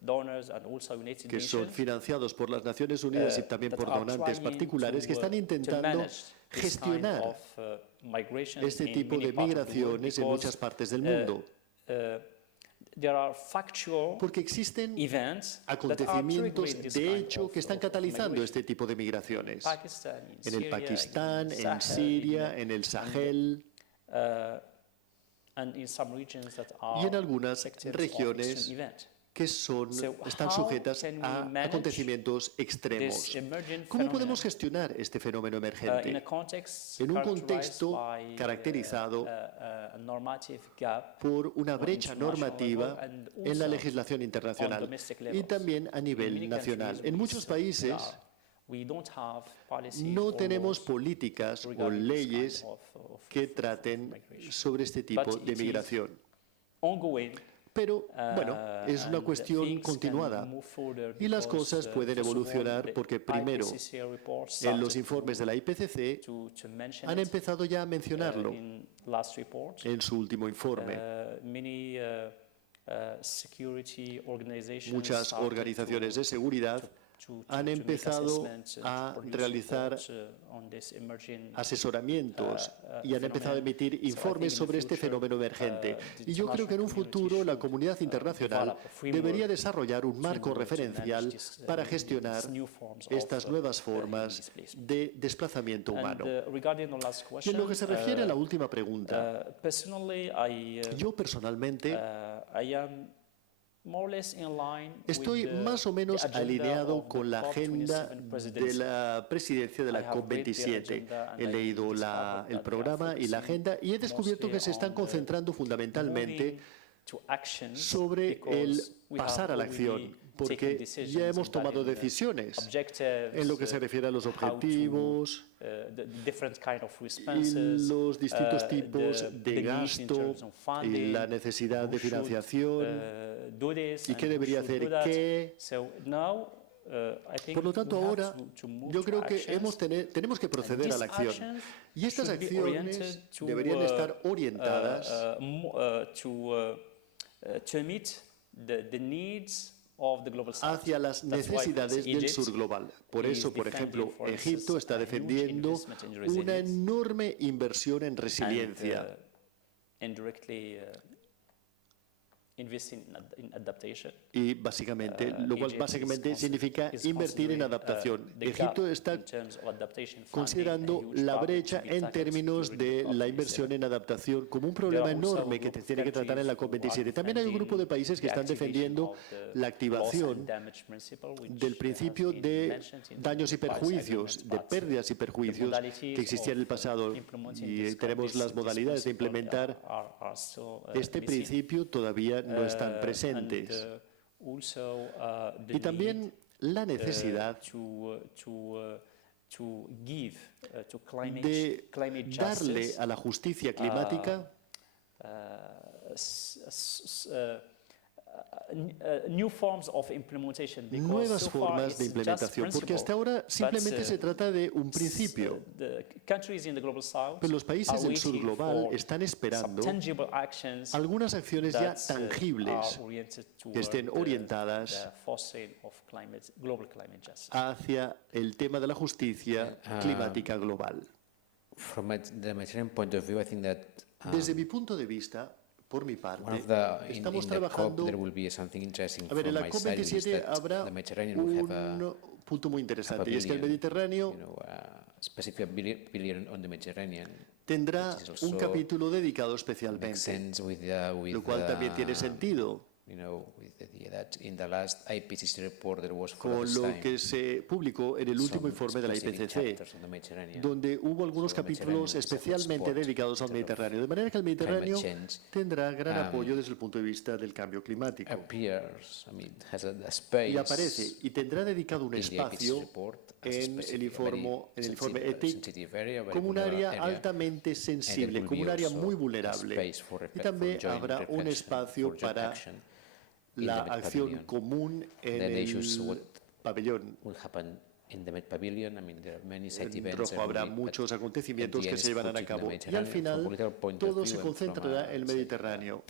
donors and also United que son Nations financiados por las Naciones Unidas y también that por are donantes trying particulares que están to intentando manage this kind gestionar of, migration este in tipo many de parts of the world migraciones en because, muchas partes del mundo, there are factual porque existen events that are acontecimientos triggering this de kind hecho que están of catalizando migration. este tipo de migraciones. Pakistan, in En el Syria, Pakistán, in en Sahel, Siria, en el Sahel and in some regions that y en are algunas sectors of regiones extreme event. que So están how sujetas can we a manage acontecimientos extremos. This emergent ¿Cómo phenomenon, podemos gestionar este fenómeno in a emergente? context En un characterized contexto by, caracterizado a normative gap por una brecha international normativa level and en la also legislación on internacional domestic y levels. también a In nivel many nacional. countries, En we muchos still países we don't have policies no or tenemos laws políticas o regarding this kind leyes of que traten migration. sobre este tipo But de it is migración. ongoing. Pero, bueno, es una And cuestión things continuada can move further y las because, cosas pueden first of all, evolucionar the porque primero, IPCC report en los started informes de la IPCC to mention han it, empezado ya a mencionarlo in last report. en su último informe. Many security organizations Muchas started organizaciones de seguridad to han make empezado assessments, a to produce realizar reports, on this emerging, asesoramientos y han empezado a emitir informes sobre este fenómeno emergente. Y yo creo que en un futuro la comunidad internacional debería desarrollar un marco referencial para gestionar estas nuevas formas de desplazamiento humano. regarding the last Y en question, lo que se refiere a la última pregunta, personally, yo personalmente I am more or less in line estoy with más o menos the agenda alineado of the con la agenda COP27 de presidency. la presidencia de I la have read the COP27. agenda and He I leído discovered el that programa they y la are agenda y he descubierto que se mostly están on the concentrando fundamentalmente moving to action sobre el because we have pasar a la already acción, taken porque decisions ya hemos tomado regarding the decisiones objectives, en lo que se refiere a los how to, objetivos the different kind of y responses, los distintos tipos the de needs in gasto terms of y funding, la necesidad de who should, financiación do this y and qué who debería should hacer do that. qué. So now, I think Por lo tanto, we have ahora to move yo to creo que actions. tenemos que proceder a la These acción. actions Y estas should be acciones oriented to, deberían estar orientadas to meet the needs of the global south. hacia las That's why, for necesidades instance, del Egypt sur global. Por is eso, por defending, ejemplo, for Egipto instance, está a huge defendiendo investment in una resilience enorme inversión en resiliencia and, indirectly investing in adaptation. y básicamente, lo cual Egypt básicamente is significa is invertir en considering, adaptación. the Egipto gap está in terms of adaptation funding, considerando a huge la problem to brecha be en tackled términos during the de la COP27. inversión en adaptación como un There problema are also enorme a que group se of tiene que tratar en la countries who are COP27. También hay un grupo de países que están defending the defendiendo activation of the la loss activación and damage principle, which del principio has been de mentioned in daños y the Paris perjuicios, Agreement, de but pérdidas y perjuicios modalities que existían en el of, pasado. implementing Y this tenemos las modalidades de implementar are still, este missing. principio todavía no están presentes. And, also, the Y también la need, necesidad to give to climate de darle justice, a la justicia climática new forms of implementation, because nuevas so far formas de it's just implementación, porque hasta principle, ahora simplemente but, se trata de un principio. The countries in the global south Pero los países are del sur waiting global for están some esperando tangible actions algunas acciones ya that, tangibles are oriented que estén toward orientadas the fostering of global climate justice. hacia el tema de la justicia climática global. From the Mediterranean point of view, I think that Desde mi punto de vista, por mi parte, one of the in estamos the COP trabajando. there will be something interesting A ver, en from la my side, which is COP27 that habrá the Mediterranean will have un punto muy interesante, y es que el pavilion, Mediterráneo you know, specific pavilion on the Mediterranean. tendrá which is un also capítulo dedicado Makes especialmente, sense with lo cual también tiene sentido. with the idea that in the last IPCC report there was for the con first lo time que se publicó en el último some informe de la specific IPCC, chapters on the Mediterranean. donde hubo algunos So the capítulos Mediterranean is a especialmente hotspot dedicados al in terms of Mediterráneo, de manera que el Mediterráneo change. tendrá gran apoyo desde el punto de vista del cambio climático. Appears, has a space Y aparece y tendrá dedicado un in the IPCC espacio report as a en el specific, informe very ETIC sensitive area, very como un vulnerable área altamente sensible, will como un be área also muy a vulnerable. space for Y también joint habrá un reflection, espacio for joint para action in la the Med acción Pavilion. común en Then they choose el what pabellón. will happen in the Med Pavilion. There are many side events. En rojo habrá every week, muchos but acontecimientos at the que end se it's llevarán a put in the cabo. Y al Mediterranean from final political point of todo view se and from concentrará en el say, Mediterráneo.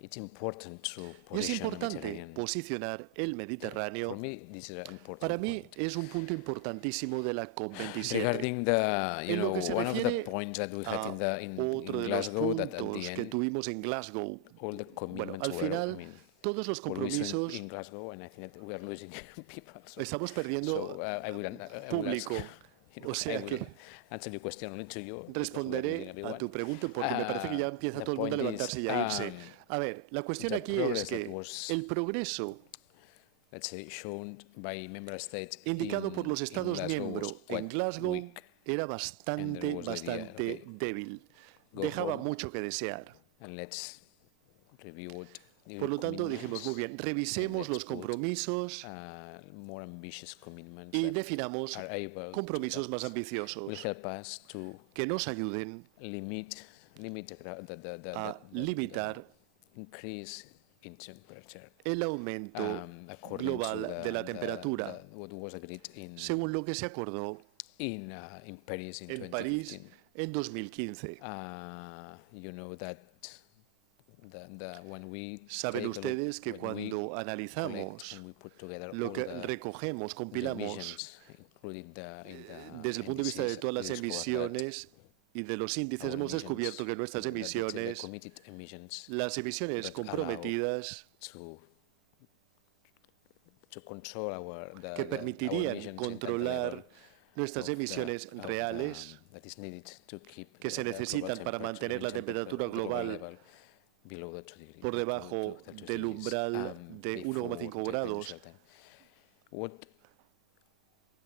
it's important to Y es position the importante Mediterranean. posicionar el Mediterráneo. For me, this is an important Para mí point. es un punto importantísimo de la COP27. Regarding the, En lo que se one of the refiere points that we had in Otro de los Glasgow, that at puntos the que end, tuvimos en Glasgow, all the bueno, commitments al were, final todos los we're losing compromisos in Glasgow, and I think that we are losing people. So, estamos perdiendo I will ask, público. O sea I will que answer your question only to you. responderé a tu pregunta porque me parece que ya empieza The todo el mundo a point is, levantarse y a irse. A ver, la cuestión the aquí progress es que that was, el progreso let's say, shown by member states indicado in- por los in Estados Glasgow was miembros quite en Glasgow weak, era and bastante, there was the idea, bastante okay, débil. go Dejaba home. mucho que desear. and let's review it. Por lo tanto, dijimos, muy bien, revisemos los compromisos More ambitious commitments y that definamos are able compromisos más will ambiciosos help us to que nos ayuden limit the a limitar increase in temperature el aumento according to global de la temperatura, what was agreed según lo que se acordó in Paris in en París 2015. en 2015. You know that when we Saben take a look, ustedes que when we cuando collect analizamos and we put together lo all que the recogemos, compilamos emissions, including desde el punto de vista de indices, todas las we discover that emisiones y de los índices, our hemos descubierto que emissions, nuestras let's say the emisiones, committed emissions las emisiones that comprometidas to control que our permitirían emissions at the controlar level nuestras of emisiones reales that is needed to keep que se the global necesitan para temperature, mantener la temperatura global level below the 2 degrees, por debajo to 2 del degrees, umbral de before 1,5 the grados. industrial time. What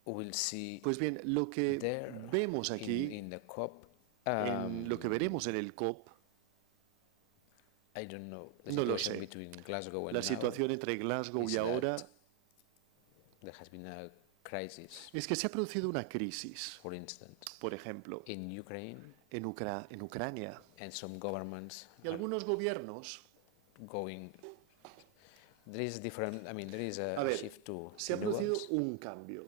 we'll see Pues bien, lo que there vemos aquí, in the COP, en lo que veremos en el COP, I don't know, the no lo situation sé. between Glasgow and La now situación entre Glasgow is y ahora that there has been a crisis, es que se ha producido una crisis, for instance, por ejemplo, in Ukraine, en Ucrania. and some governments Y algunos gobiernos, going. There is different. There is a A ver, shift to se ha producido renewables, un cambio.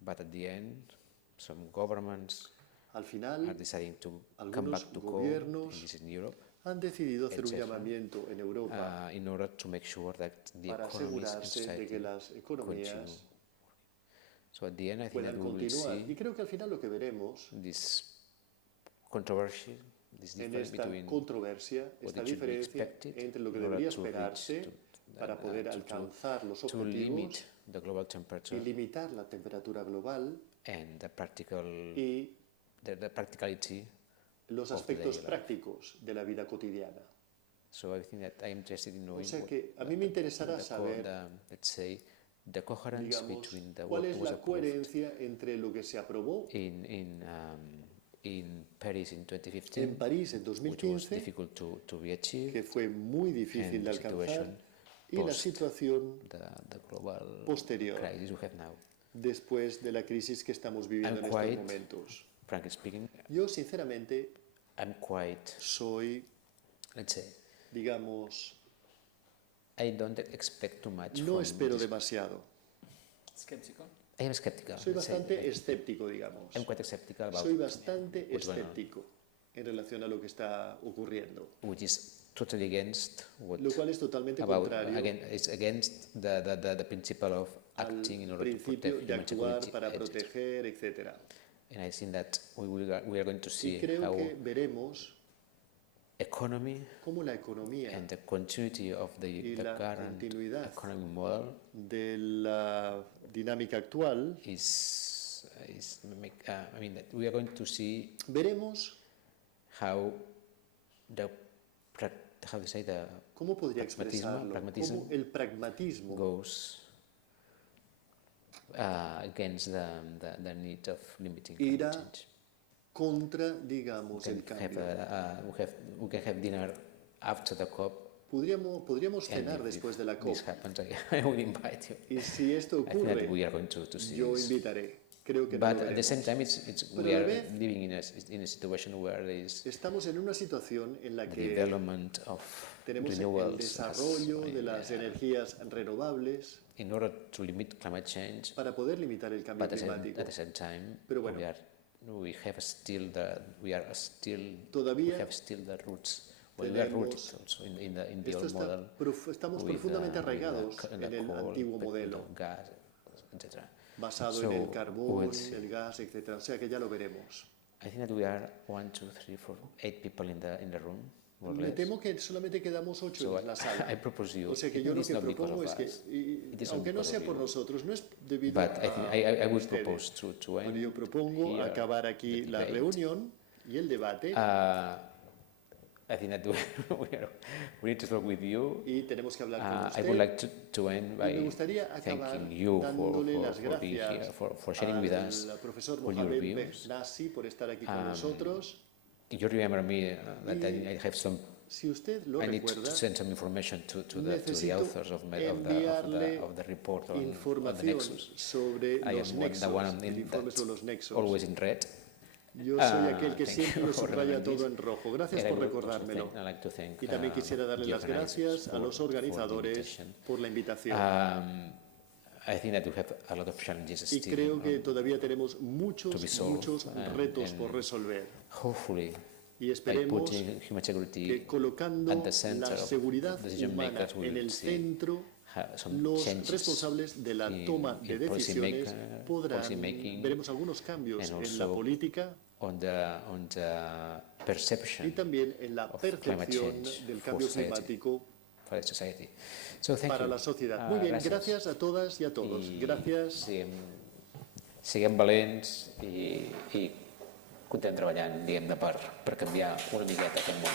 but at the end, some governments Al are final, deciding to come algunos back to coal, gobiernos and this is in Europe, han decidido hacer un etcétera, llamamiento en Europa in order to make sure that the para economies and asegurarse de society que las continue. economías So at the end, I think puedan that we will continuar. Y see creo que al final lo que veremos this controversy, this en difference esta between controversia, what esta it should be diferencia expected entre lo que in order debería to reach esperarse to- para poder to- alcanzar los to limit objetivos the global y temperature limitar la temperatura global and the practical, y the practicality. los of the aspectos daily life. prácticos de la vida cotidiana. So I think that I'm interested in knowing. O sea what que a mí me interesará the saber, let's say, the coherence digamos, between the cuál what es was la approved coherencia entre lo que se aprobó in Paris in en 2015, París en which was 2015, difficult to be achieved, que fue muy difícil and de the alcanzar, situation y la post situación the global posterior, crisis we have now. después de la crisis que estamos viviendo I'm en estos quite- momentos. Frankly speaking, Yo, sinceramente, I'm quite, soy, let's say, digamos, I don't expect too much no from espero this. demasiado. Skeptical? I am skeptical. Soy let's say. bastante escéptico, digamos. I'm quite skeptical about Soy bastante what's going on, escéptico en relación a lo que está ocurriendo, which is totally against what lo cual es totalmente about contrario again it's against the principle of al acting in order to principio protect de human actuar security, para etc. proteger, etc. And I think that we are going to Y see creo how que veremos economy cómo la economía and the continuity of y the la current continuidad economic model de la dinámica actual, that we are going to see veremos how the how to say, the ¿Cómo podría expresarlo? pragmatism ¿Cómo el pragmatismo goes against the need of limiting irá climate change. contra, digamos, el We can cambio? we can have dinner after the COP. Podríamos And cenar if después de la COP. this happens, I will invite you. Y si esto I think that ocurre, we are going to see yo this. invitaré. Creo que no But lo at the same veremos. time, Pero we a la are vez- living in a situation where there is Estamos en una situación en la the que development of tenemos el renewables desarrollo de las energías renovables in order to limit climate change, para poder limitar el cambio but climático. at the same time, Pero bueno. we have still we Todavía have still the roots. Well, we are rooted tenemos- also in the Esto old está model. estamos with, profundamente with the arraigados co- en the el coal, antiguo modelo, gas, etc. basado So, en el carbón, with- el gas, etc. O sea que ya lo veremos. I think that we are 1, 2, 3, 4, 8 people in the room, more or Me less. temo que solamente quedamos 8 So en la sala. I propose you. O sea que yo lo it's que not because propongo of es que, us, it is not aunque no because sea of por you. nosotros, no es debido But I think I would ustedes. propose to end Bueno, yo propongo here acabar aquí the la debate. reunión y el debate I think that we need to talk with you. y tenemos que hablar con I usted. would like to end Y by me gustaría acabar thanking you dándole las for being here, gracias for sharing with us al profesor all your Mohamed views. Behnasi por estar aquí con nosotros. You remember me that I have some. Si usted lo I need to recuerda, send some information to the necesito authors of enviarle the report on the información Nexus. sobre I los am nexos, the one el informe that's sobre los nexos. always in red. Yo soy aquel que thank siempre you lo for subraya remembering todo this. en rojo. Gracias And I por would also recordármelo. I'd like to thank, Y también quisiera darle the las organizers gracias a los for the organizadores invitation. por la invitación. I think that we have a lot of challenges Y still. creo que todavía tenemos muchos, to be solved, muchos and- retos and por resolver. Hopefully, Y by esperemos putting human security que colocando at the center la of seguridad decision humana makers, we en will el see centro, some los changes responsables de la in- toma de in policy decisiones podrán, policy making, veremos algunos cambios and en la also política on the y perception también en la of climate percepción change del for cambio society. climático for the society. So thank para you. la sociedad. Muy bien, gracias a todas y a todos. I Gracias. siguem valents i continuem treballant, diguem-ne, per canviar una miqueta aquest món.